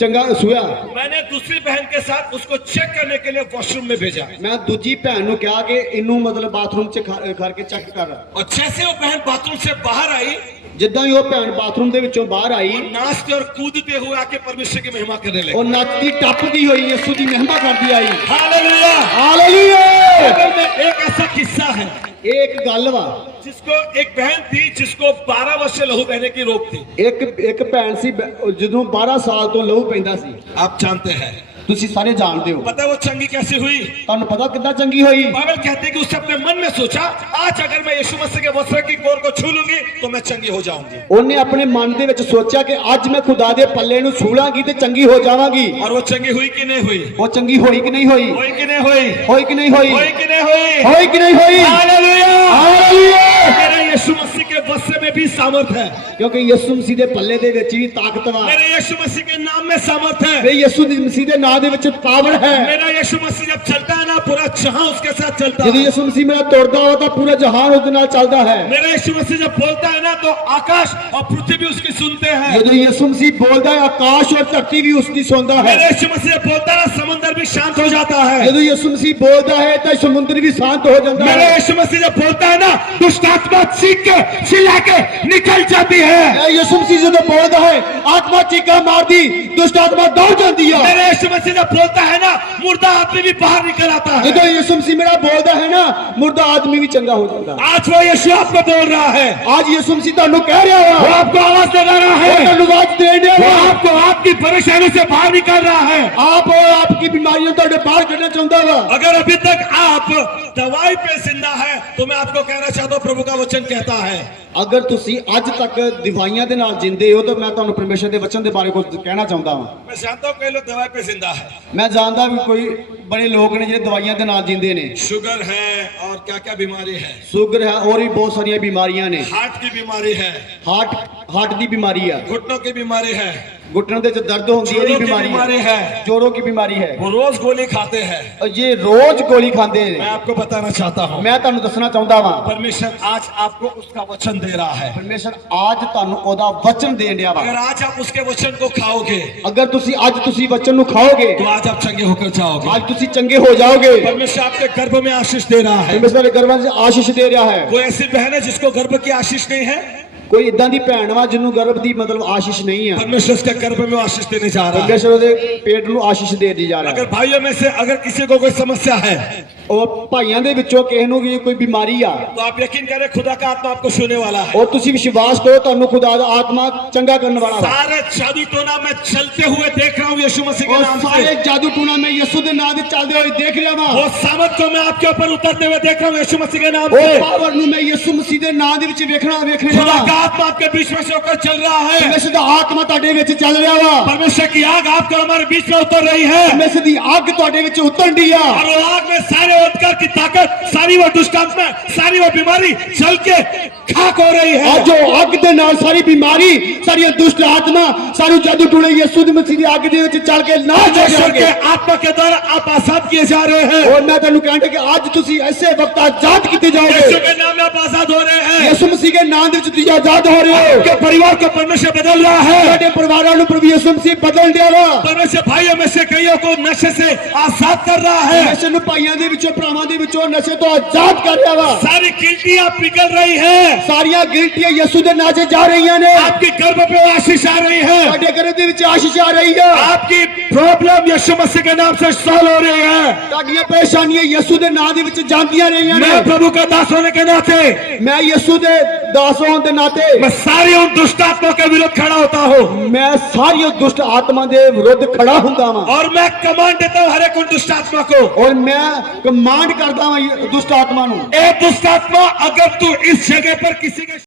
ਚੰਗਾ ਛੂਇਆ, मैंने दूसरी बहन के साथ उसको चेक करने के लिए वॉशरूम में भेजा। ਮੈਂ ਦੂਜੀ ਭੈਣ ਨੂੰ ਕਿਹਾ ਕਿ ਇਹਨੂੰ ਮਤਲਬ ਬਾਥਰੂਮ 'ਚ ਖੜ ਕੇ ਚੈੱਕ ਕਰ। और जैसे वो बहन बाथरूम से बाहर आई, ਜਿੱਦਾਂ ਹੀ ਉਹ ਭੈਣ ਬਾਥਰੂਮ ਦੇ ਵਿੱਚੋਂ ਬਾਹਰ ਆਈ, नाचते और कूदते हुए आके परमेश्वर की महिमा करने लगी। ਉਹ ਨੱਚਦੀ ਟੱਪਦੀ ਹੋਈ ਯਿਸੂ ਦੀ ਮਹਿਮਾ ਕਰਦੀ ਆਈ। हालेलुया। ਹਾਲੇਲੂਇਆ। एक ऐसा किस्सा है ਇਹ ਇੱਕ ਗੱਲ ਵਾ, जिसको एक बहन थी जिसको 12 वर्ष से लहू बहने की रोग थी। ਇੱਕ ਭੈਣ ਸੀ ਜਦੋਂ 12 ਸਾਲ ਤੋਂ ਲਹੂ ਪੈਂਦਾ ਸੀ। आप जानते हैं, ਤੁਸੀਂ ਸਾਰੇ ਜਾਣਦੇ ਹੋ। पता है वो चंगी कैसे हुई? ਤੁਹਾਨੂੰ ਪਤਾ ਕਿੱਦਾਂ ਚੰਗੀ ਹੋਈ? बाइबल कहते हैं कि उसने अपने मन में सोचा, आज अगर मैं यीशु मसीह के वस्त्र की कोर को छू लूंगी तो मैं चंगी हो जाऊंगी। ਉਹਨੇ ਆਪਣੇ ਮਨ ਦੇ ਵਿੱਚ ਸੋਚਿਆ ਕਿ ਅੱਜ ਮੈਂ ਖੁਦਾ ਦੇ ਪੱਲੇ ਨੂੰ ਛੂ ਲਾਂਗੀ ਤੇ ਚੰਗੀ ਹੋ ਜਾਵਾਂਗੀ। और वो चंगी हुई कि नहीं हुई? ਉਹ ਚੰਗੀ ਹੋਈ ਕਿ ਨਹੀਂ ਹੋਈ? हुई कि नहीं हुई? ਹੋਈ ਕਿ ਨਹੀਂ ਹੋਈ? हुई कि नहीं हुई? ਹੋਈ ਕਿ ਨਹੀਂ ਹੋਈ? हालेलुया। ਹਾਲੇਲੂਇਆ। मेरे यीशु मसीह के वस्त्र में भी सामर्थ है। ਕਿਉਂਕਿ ਯਿਸੂ ਮਸੀਹ ਦੇ ਪੱਲੇ ਦੇ ਵਿੱਚ ਵੀ ਤਾਕਤ ਵਾ। मेरे यीशु मसीह के नाम में सामर्थ है। ਤੇ ਯਿਸੂ ਦੀ ਮਸੀਹ ਦੇ ਨਾਂ ਦੇ ਵਿੱਚ ਪਾਵਰ ਹੈ। मेरा यीशु मसीह जब चलता है ना, पूरा जहां उसके साथ चलता ਜਦੋਂ है। ਯਿਸੂ ਮਸੀਹ ਮੇਰਾ ਤੁਰਦਾ ਹੋ ਤਾਂ ਪੂਰਾ ਜਹਾਨ ਉਹਦੇ ਨਾਲ ਚੱਲਦਾ ਹੈ। मेरा यीशु मसीह जब बोलता है ना, तो आकाश और पृथ्वी भी उसकी सुनते हैं। ਜਦੋਂ ਯਿਸੂ ਮਸੀਹ ਬੋਲਦਾ ਹੈ ਆਕਾਸ਼ ਔਰ ਧਰਤੀ ਵੀ ਉਸ ਦੀ ਸੁਣਦਾ ਹੈ। मेरा यीशु मसीह जब बोलता है ना, समंदर भी शांत हो जाता है। ਜਦੋਂ ਯਿਸੂ ਮਸੀਹ ਬੋਲਦਾ ਹੈ ਤਾਂ ਸਮੁੰਦਰ ਵੀ ਸ਼ਾਂਤ ਹੋ ਜਾਂਦਾ मेरा ਹੈ। यीशु मसीह जब बोलता है ना, दुष्ट आत्मा चीख के चिल्ला के निकल जाती है। ਇਹ ਯਿਸੂ ਮਸੀਹ ਜਦੋਂ ਬੋਲਦਾ ਹੈ ਆਤਮਾ ਚੀਕਾਂ ਮਾਰਦੀ, ਦੁਸ਼ਟ ਆਤਮਾ ਦੌੜ ਜਾਂਦੀ ਹੈ। मेरा यीशु मसीह जब बोलता है ना, मुर्दा आदमी भी बाहर निकल आता है। ਜਦੋਂ ਯਿਸੂ ਮਸੀਹ ਮੇਰਾ ਬੋਲਦਾ ਹੈ ਨਾ, ਮੁਰਦਾ ਆਦਮੀ ਵੀ ਚੰਗਾ ਹੋ ਜਾਂਦਾ। आज वो यीशु आपको बोल रहा है, ਅੱਜ ਯਿਸੂ ਮਸੀਹ ਤੁਹਾਨੂੰ ਕਹਿ ਰਿਹਾ वो ਵਾ, आपको आवाज दे रहा ਉਹ है, ਤੁਹਾਨੂੰ ਆਵਾਜ਼ ਦੇ ਰਿਹਾ वो ਵਾ। आपको आपकी परेशानी से बाहर निकाल रहा है। ਆਪ और आपकी बीमारियों ਤੁਹਾਡੇ ਬਾਹਰ ਕੱਢਣਾ ਚਾਹੁੰਦਾ ਵਾ। अगर अभी तक आप आप दवाई पे जिंदा है तो मैं आपको कहना चाहता हूं प्रभु का वचन कहता है ਅਗਰ ਤੁਸੀਂ ਅੱਜ ਤੱਕ ਦਿਵਾਈਆਂ ਦੇ ਨਾਲ ਜਿੰਦੇ ਹੋ ਤਾਂ ਮੈਂ ਤੁਹਾਨੂੰ ਪਰਮੇਸ਼ਰ ਦੇ ਵਚਨ ਦੇ ਬਾਰੇ ਕੁਝ ਕਹਿਣਾ ਚਾਹੁੰਦਾ ਹਾਂ। मैं जानता हूं कई लोग दवाई पे जिंदा है ਮੈਂ ਜਾਣਦਾ ਵੀ ਕੋਈ ਬੜੇ ਲੋਕ ਨੇ ਜਿਹੜੇ ਦਵਾਈਆਂ ਦੇ ਨਾਲ ਜਿੰਦੇ ਨੇ। शुगर है और क्या क्या बीमारी है ਸ਼ੂਗਰ ਹੈ ਹੋਰ ਵੀ ਬਹੁਤ ਸਾਰੀਆਂ ਬਿਮਾਰੀਆਂ ਨੇ। हार्ट की बीमारी है ਹਾਰਟ ਦੀ ਬਿਮਾਰੀ ਆ, घुटनों की बीमारी है घुटनों ਦੇ ਵਿੱਚ ਦਰਦ ਹੁੰਦੀ ਹੈ, जोड़ों ਇਹਦੀ की ਬਿਮਾਰੀ बीमारी ਹੈ, है ਜੋੜੋਂ की बीमारी है। वो रोज गोली खाते हैं और ये रोज गोली खाते मैं हैं। आपको बताना चाहता हूं मैं ਤੁਹਾਨੂੰ ਦੱਸਣਾ ਚਾਹੁੰਦਾ ਵਾਂ परमेश्वर आज आपको उसका वचन दे रहा है ਪਰਮੇਸ਼ਰ ਅੱਜ ਤੁਹਾਨੂੰ ਉਹਦਾ ਵਚਨ ਦੇਣ ਡਿਆ ਵਾ। अगर आज आप उसके वचन को खाओगे ਅਗਰ ਤੁਸੀਂ ਅੱਜ ਤੁਸੀਂ ਵਚਨ ਨੂੰ ਖਾਓਗੇ तो आज आप चंगे होकर जाओगे ਅੱਜ ਤੁਸੀਂ ਚੰਗੇ ਹੋ ਜਾਓਗੇ। परमेश्वर आपके गर्भ में आशीष दे रहा है ਪਰਮੇਸ਼ਰ ਦੇ ਗਰਭਾਂ 'ਚ ਆਸ਼ੀਸ਼ ਦੇ ਰਿਹਾ ਹੈ। कोई ऐसी बहन है जिसको गर्भ की आशीष नहीं है ਕੋਈ ਇਦਾਂ ਦੀ ਭੈਣ ਵਾ ਜਿਹਨੂੰ ਗਰਭ ਦੀ ਮਤਲਬ ਆਸ਼ੀਸ਼ ਨਹੀਂ ਆ। परमेश्वर उसके गर्भ में आशीष देने जा रहा है ਪਰਮੇਸ਼ਰ ਉਹਦੇ ਪੇਟ ਨੂੰ ਆਸ਼ੀਸ਼ ਦੇ ਦੀ ਜਾ ਰਿਹਾ अगर ਹੈ। भाइयों में से अगर किसी को कोई समस्या है ਉਹ ਭਾਈਆਂ ਦੇ ਵਿੱਚੋਂ ਕਿਸੇ ਨੂੰ ਵੀ ਕੋਈ ਬਿਮਾਰੀ ਆ तो आप यकीन करें खुदा का आत्मा आपको छूने वाला है ਉਹ ਤੁਸੀਂ ਵਿਸ਼ਵਾਸ ਕਰੋ ਤੁਹਾਨੂੰ ਖੁਦਾ ਦਾ ਆਤਮਾ ਚੰਗਾ ਕਰਨ ਵਾਲਾ ਵਾ। सारे जादू टोना में चलते हुए देख रहा हूँ यीशु मसीह के ਉਹ नाम ਸਾਰੇ से ਜਾਦੂ ਟੂਣਾ ਮੈਂ ਯਿਸੂ ਦੇ ਨਾਂ ਦੇ ਚੱਲਦੇ ਹੋਏ ਦੇਖ ਰਿਹਾ ਵਾਂ। वो सामर्थ को मैं आपके ऊपर उतरते हुए देख रहा हूँ यीशु मसीह के नाम ਉਹ से ਪਾਵਰ ਨੂੰ ਮੈਂ ਯਿਸੂ ਮਸੀਹ ਦੇ ਨਾਂ ਦੇ ਵਿੱਚ ਵੇਖ ਰਿਹਾ खुदा ਵਾਂ। का आत्मा आपके बीच में से होकर चल रहा है ਪਰਮੇਸ਼ਰ ਦਾ ਆਤਮਾ ਤੁਹਾਡੇ ਵਿੱਚ ਚੱਲ ਰਿਹਾ ਵਾ। परमेश्वर की आग आपको हमारे बीच में उतर रही है ਪਰਮੇਸ਼ਰ ਦੀ ਅੱਗ ਤੁਹਾਡੇ ਵਿੱਚ ਉਤਰਨ ਦੀ ਆ। और वो आग में सारे अंधकार की ताकत सारी वो दुष्ट आत्मा सारी वो बीमारी चल के खाक हो रही है ਅੱਜ ਉਹ ਅੱਗ ਦੇ ਨਾਲ ਸਾਰੀ ਬਿਮਾਰੀ ਸਾਰੀਆਂ ਦੁਸ਼ਟ ਆਤਮਾ ਸਾਰੇ ਜਾਦੂ ਟੂਣੇ ਯਿਸੂ ਦੀ ਮਸੀਹ ਦੀ ਅੱਗ ਦੇ ਵਿੱਚ ਚੱਲ ਕੇ ਨਾਸ਼ ਹੋ परमेश्वर के ਜਾਣਗੇ। आत्मा के द्वारा आप आजाद किए जा रहे हैं ਔਰ ਮੈਂ ਤੁਹਾਨੂੰ ਕਹਿੰਦਾ ਕਿ ਅੱਜ ਤੁਸੀਂ ਐਸੇ ਵਕਤ ਆਜ਼ਾਦ ਕੀਤੇ यीशु ਜਾਓਗੇ। के नाम में आप आजाद हो रहे हैं ਯਿਸੂ ਮਸੀਹ ਦੇ ਨਾਮ ਦੇ ਵਿੱਚ ਤੁਸੀਂ ਆਜ਼ਾਦ ਹੋ ਰਹੇ ਹੋ। आपके परिवार को परमेश्वर बदल रहा है ਤੁਹਾਡੇ ਪਰਿਵਾਰਾਂ ਨੂੰ ਪ੍ਰਭੂ ਯਿਸੂ ਮਸੀਹ ਬਦਲ ਦਿਆ ਵਾ। परमेश्वर भाइयों में से कईयों को नशे से आजाद कर रहा है ਨਸ਼ੇ ਨੂੰ ਭਾਈਆਂ ਦੇ ਵਿੱਚੋਂ ਭਰਾਵਾਂ ਦੇ ਵਿੱਚੋਂ ਨਸ਼ੇ ਤੋਂ ਆਜ਼ਾਦ ਕਰ ਰਿਹਾ ਵਾ। सारी गिल्टियां पिघल रही है ਸਾਰੀਆਂ ਗਿਲਟੀਆਂ ਯਿਸੂ ਦੇ ਨਾਂ 'ਚ ਜਾ ਰਹੀਆਂ ਨੇ। आपके गर्भ पे वो आशीष आ रही है ਤੁਹਾਡੇ ਗਰਭ ਦੇ ਵਿੱਚ ਆਸ਼ੀਸ਼ ਆ ਰਹੀ ਆ। आपकी प्रॉब्लम यीशु मसीह के नाम से सॉल्व हो रही है ਤੁਹਾਡੀਆਂ ਪਰੇਸ਼ਾਨੀਆਂ ਯਿਸੂ ਦੇ ਨਾਂ ਦੇ ਵਿੱਚ ਜਾਂਦੀਆਂ ਰਹੀਆਂ ਨੇ। मैं प्रभु का दास होने के नाते ਮੈਂ ਯਿਸੂ ਦੇ ਦਾਸ ਹੋਣ ਦੇ ਨਾਤੇ मैं सारी उन दुष्ट आत्माओं के विरुद्ध खड़ा होता हूँ ਮੈਂ ਸਾਰੀ ਦੁਸ਼ਟ ਆਤਮਾ ਦੇ ਵਿਰੁੱਧ ਖੜਾ ਹੁੰਦਾ ਵਾਂ। और मैं कमांड देता हूँ हर एक उन दुष्ट आत्मा को ਔਰ ਮੈਂ ਕਮਾਂਡ ਕਰਦਾ ਵਾਂ ਦੁਸ਼ਟ ਆਤਮਾ ਨੂੰ। ए दुष्ट आत्मा अगर तू इस जगह पर किसी के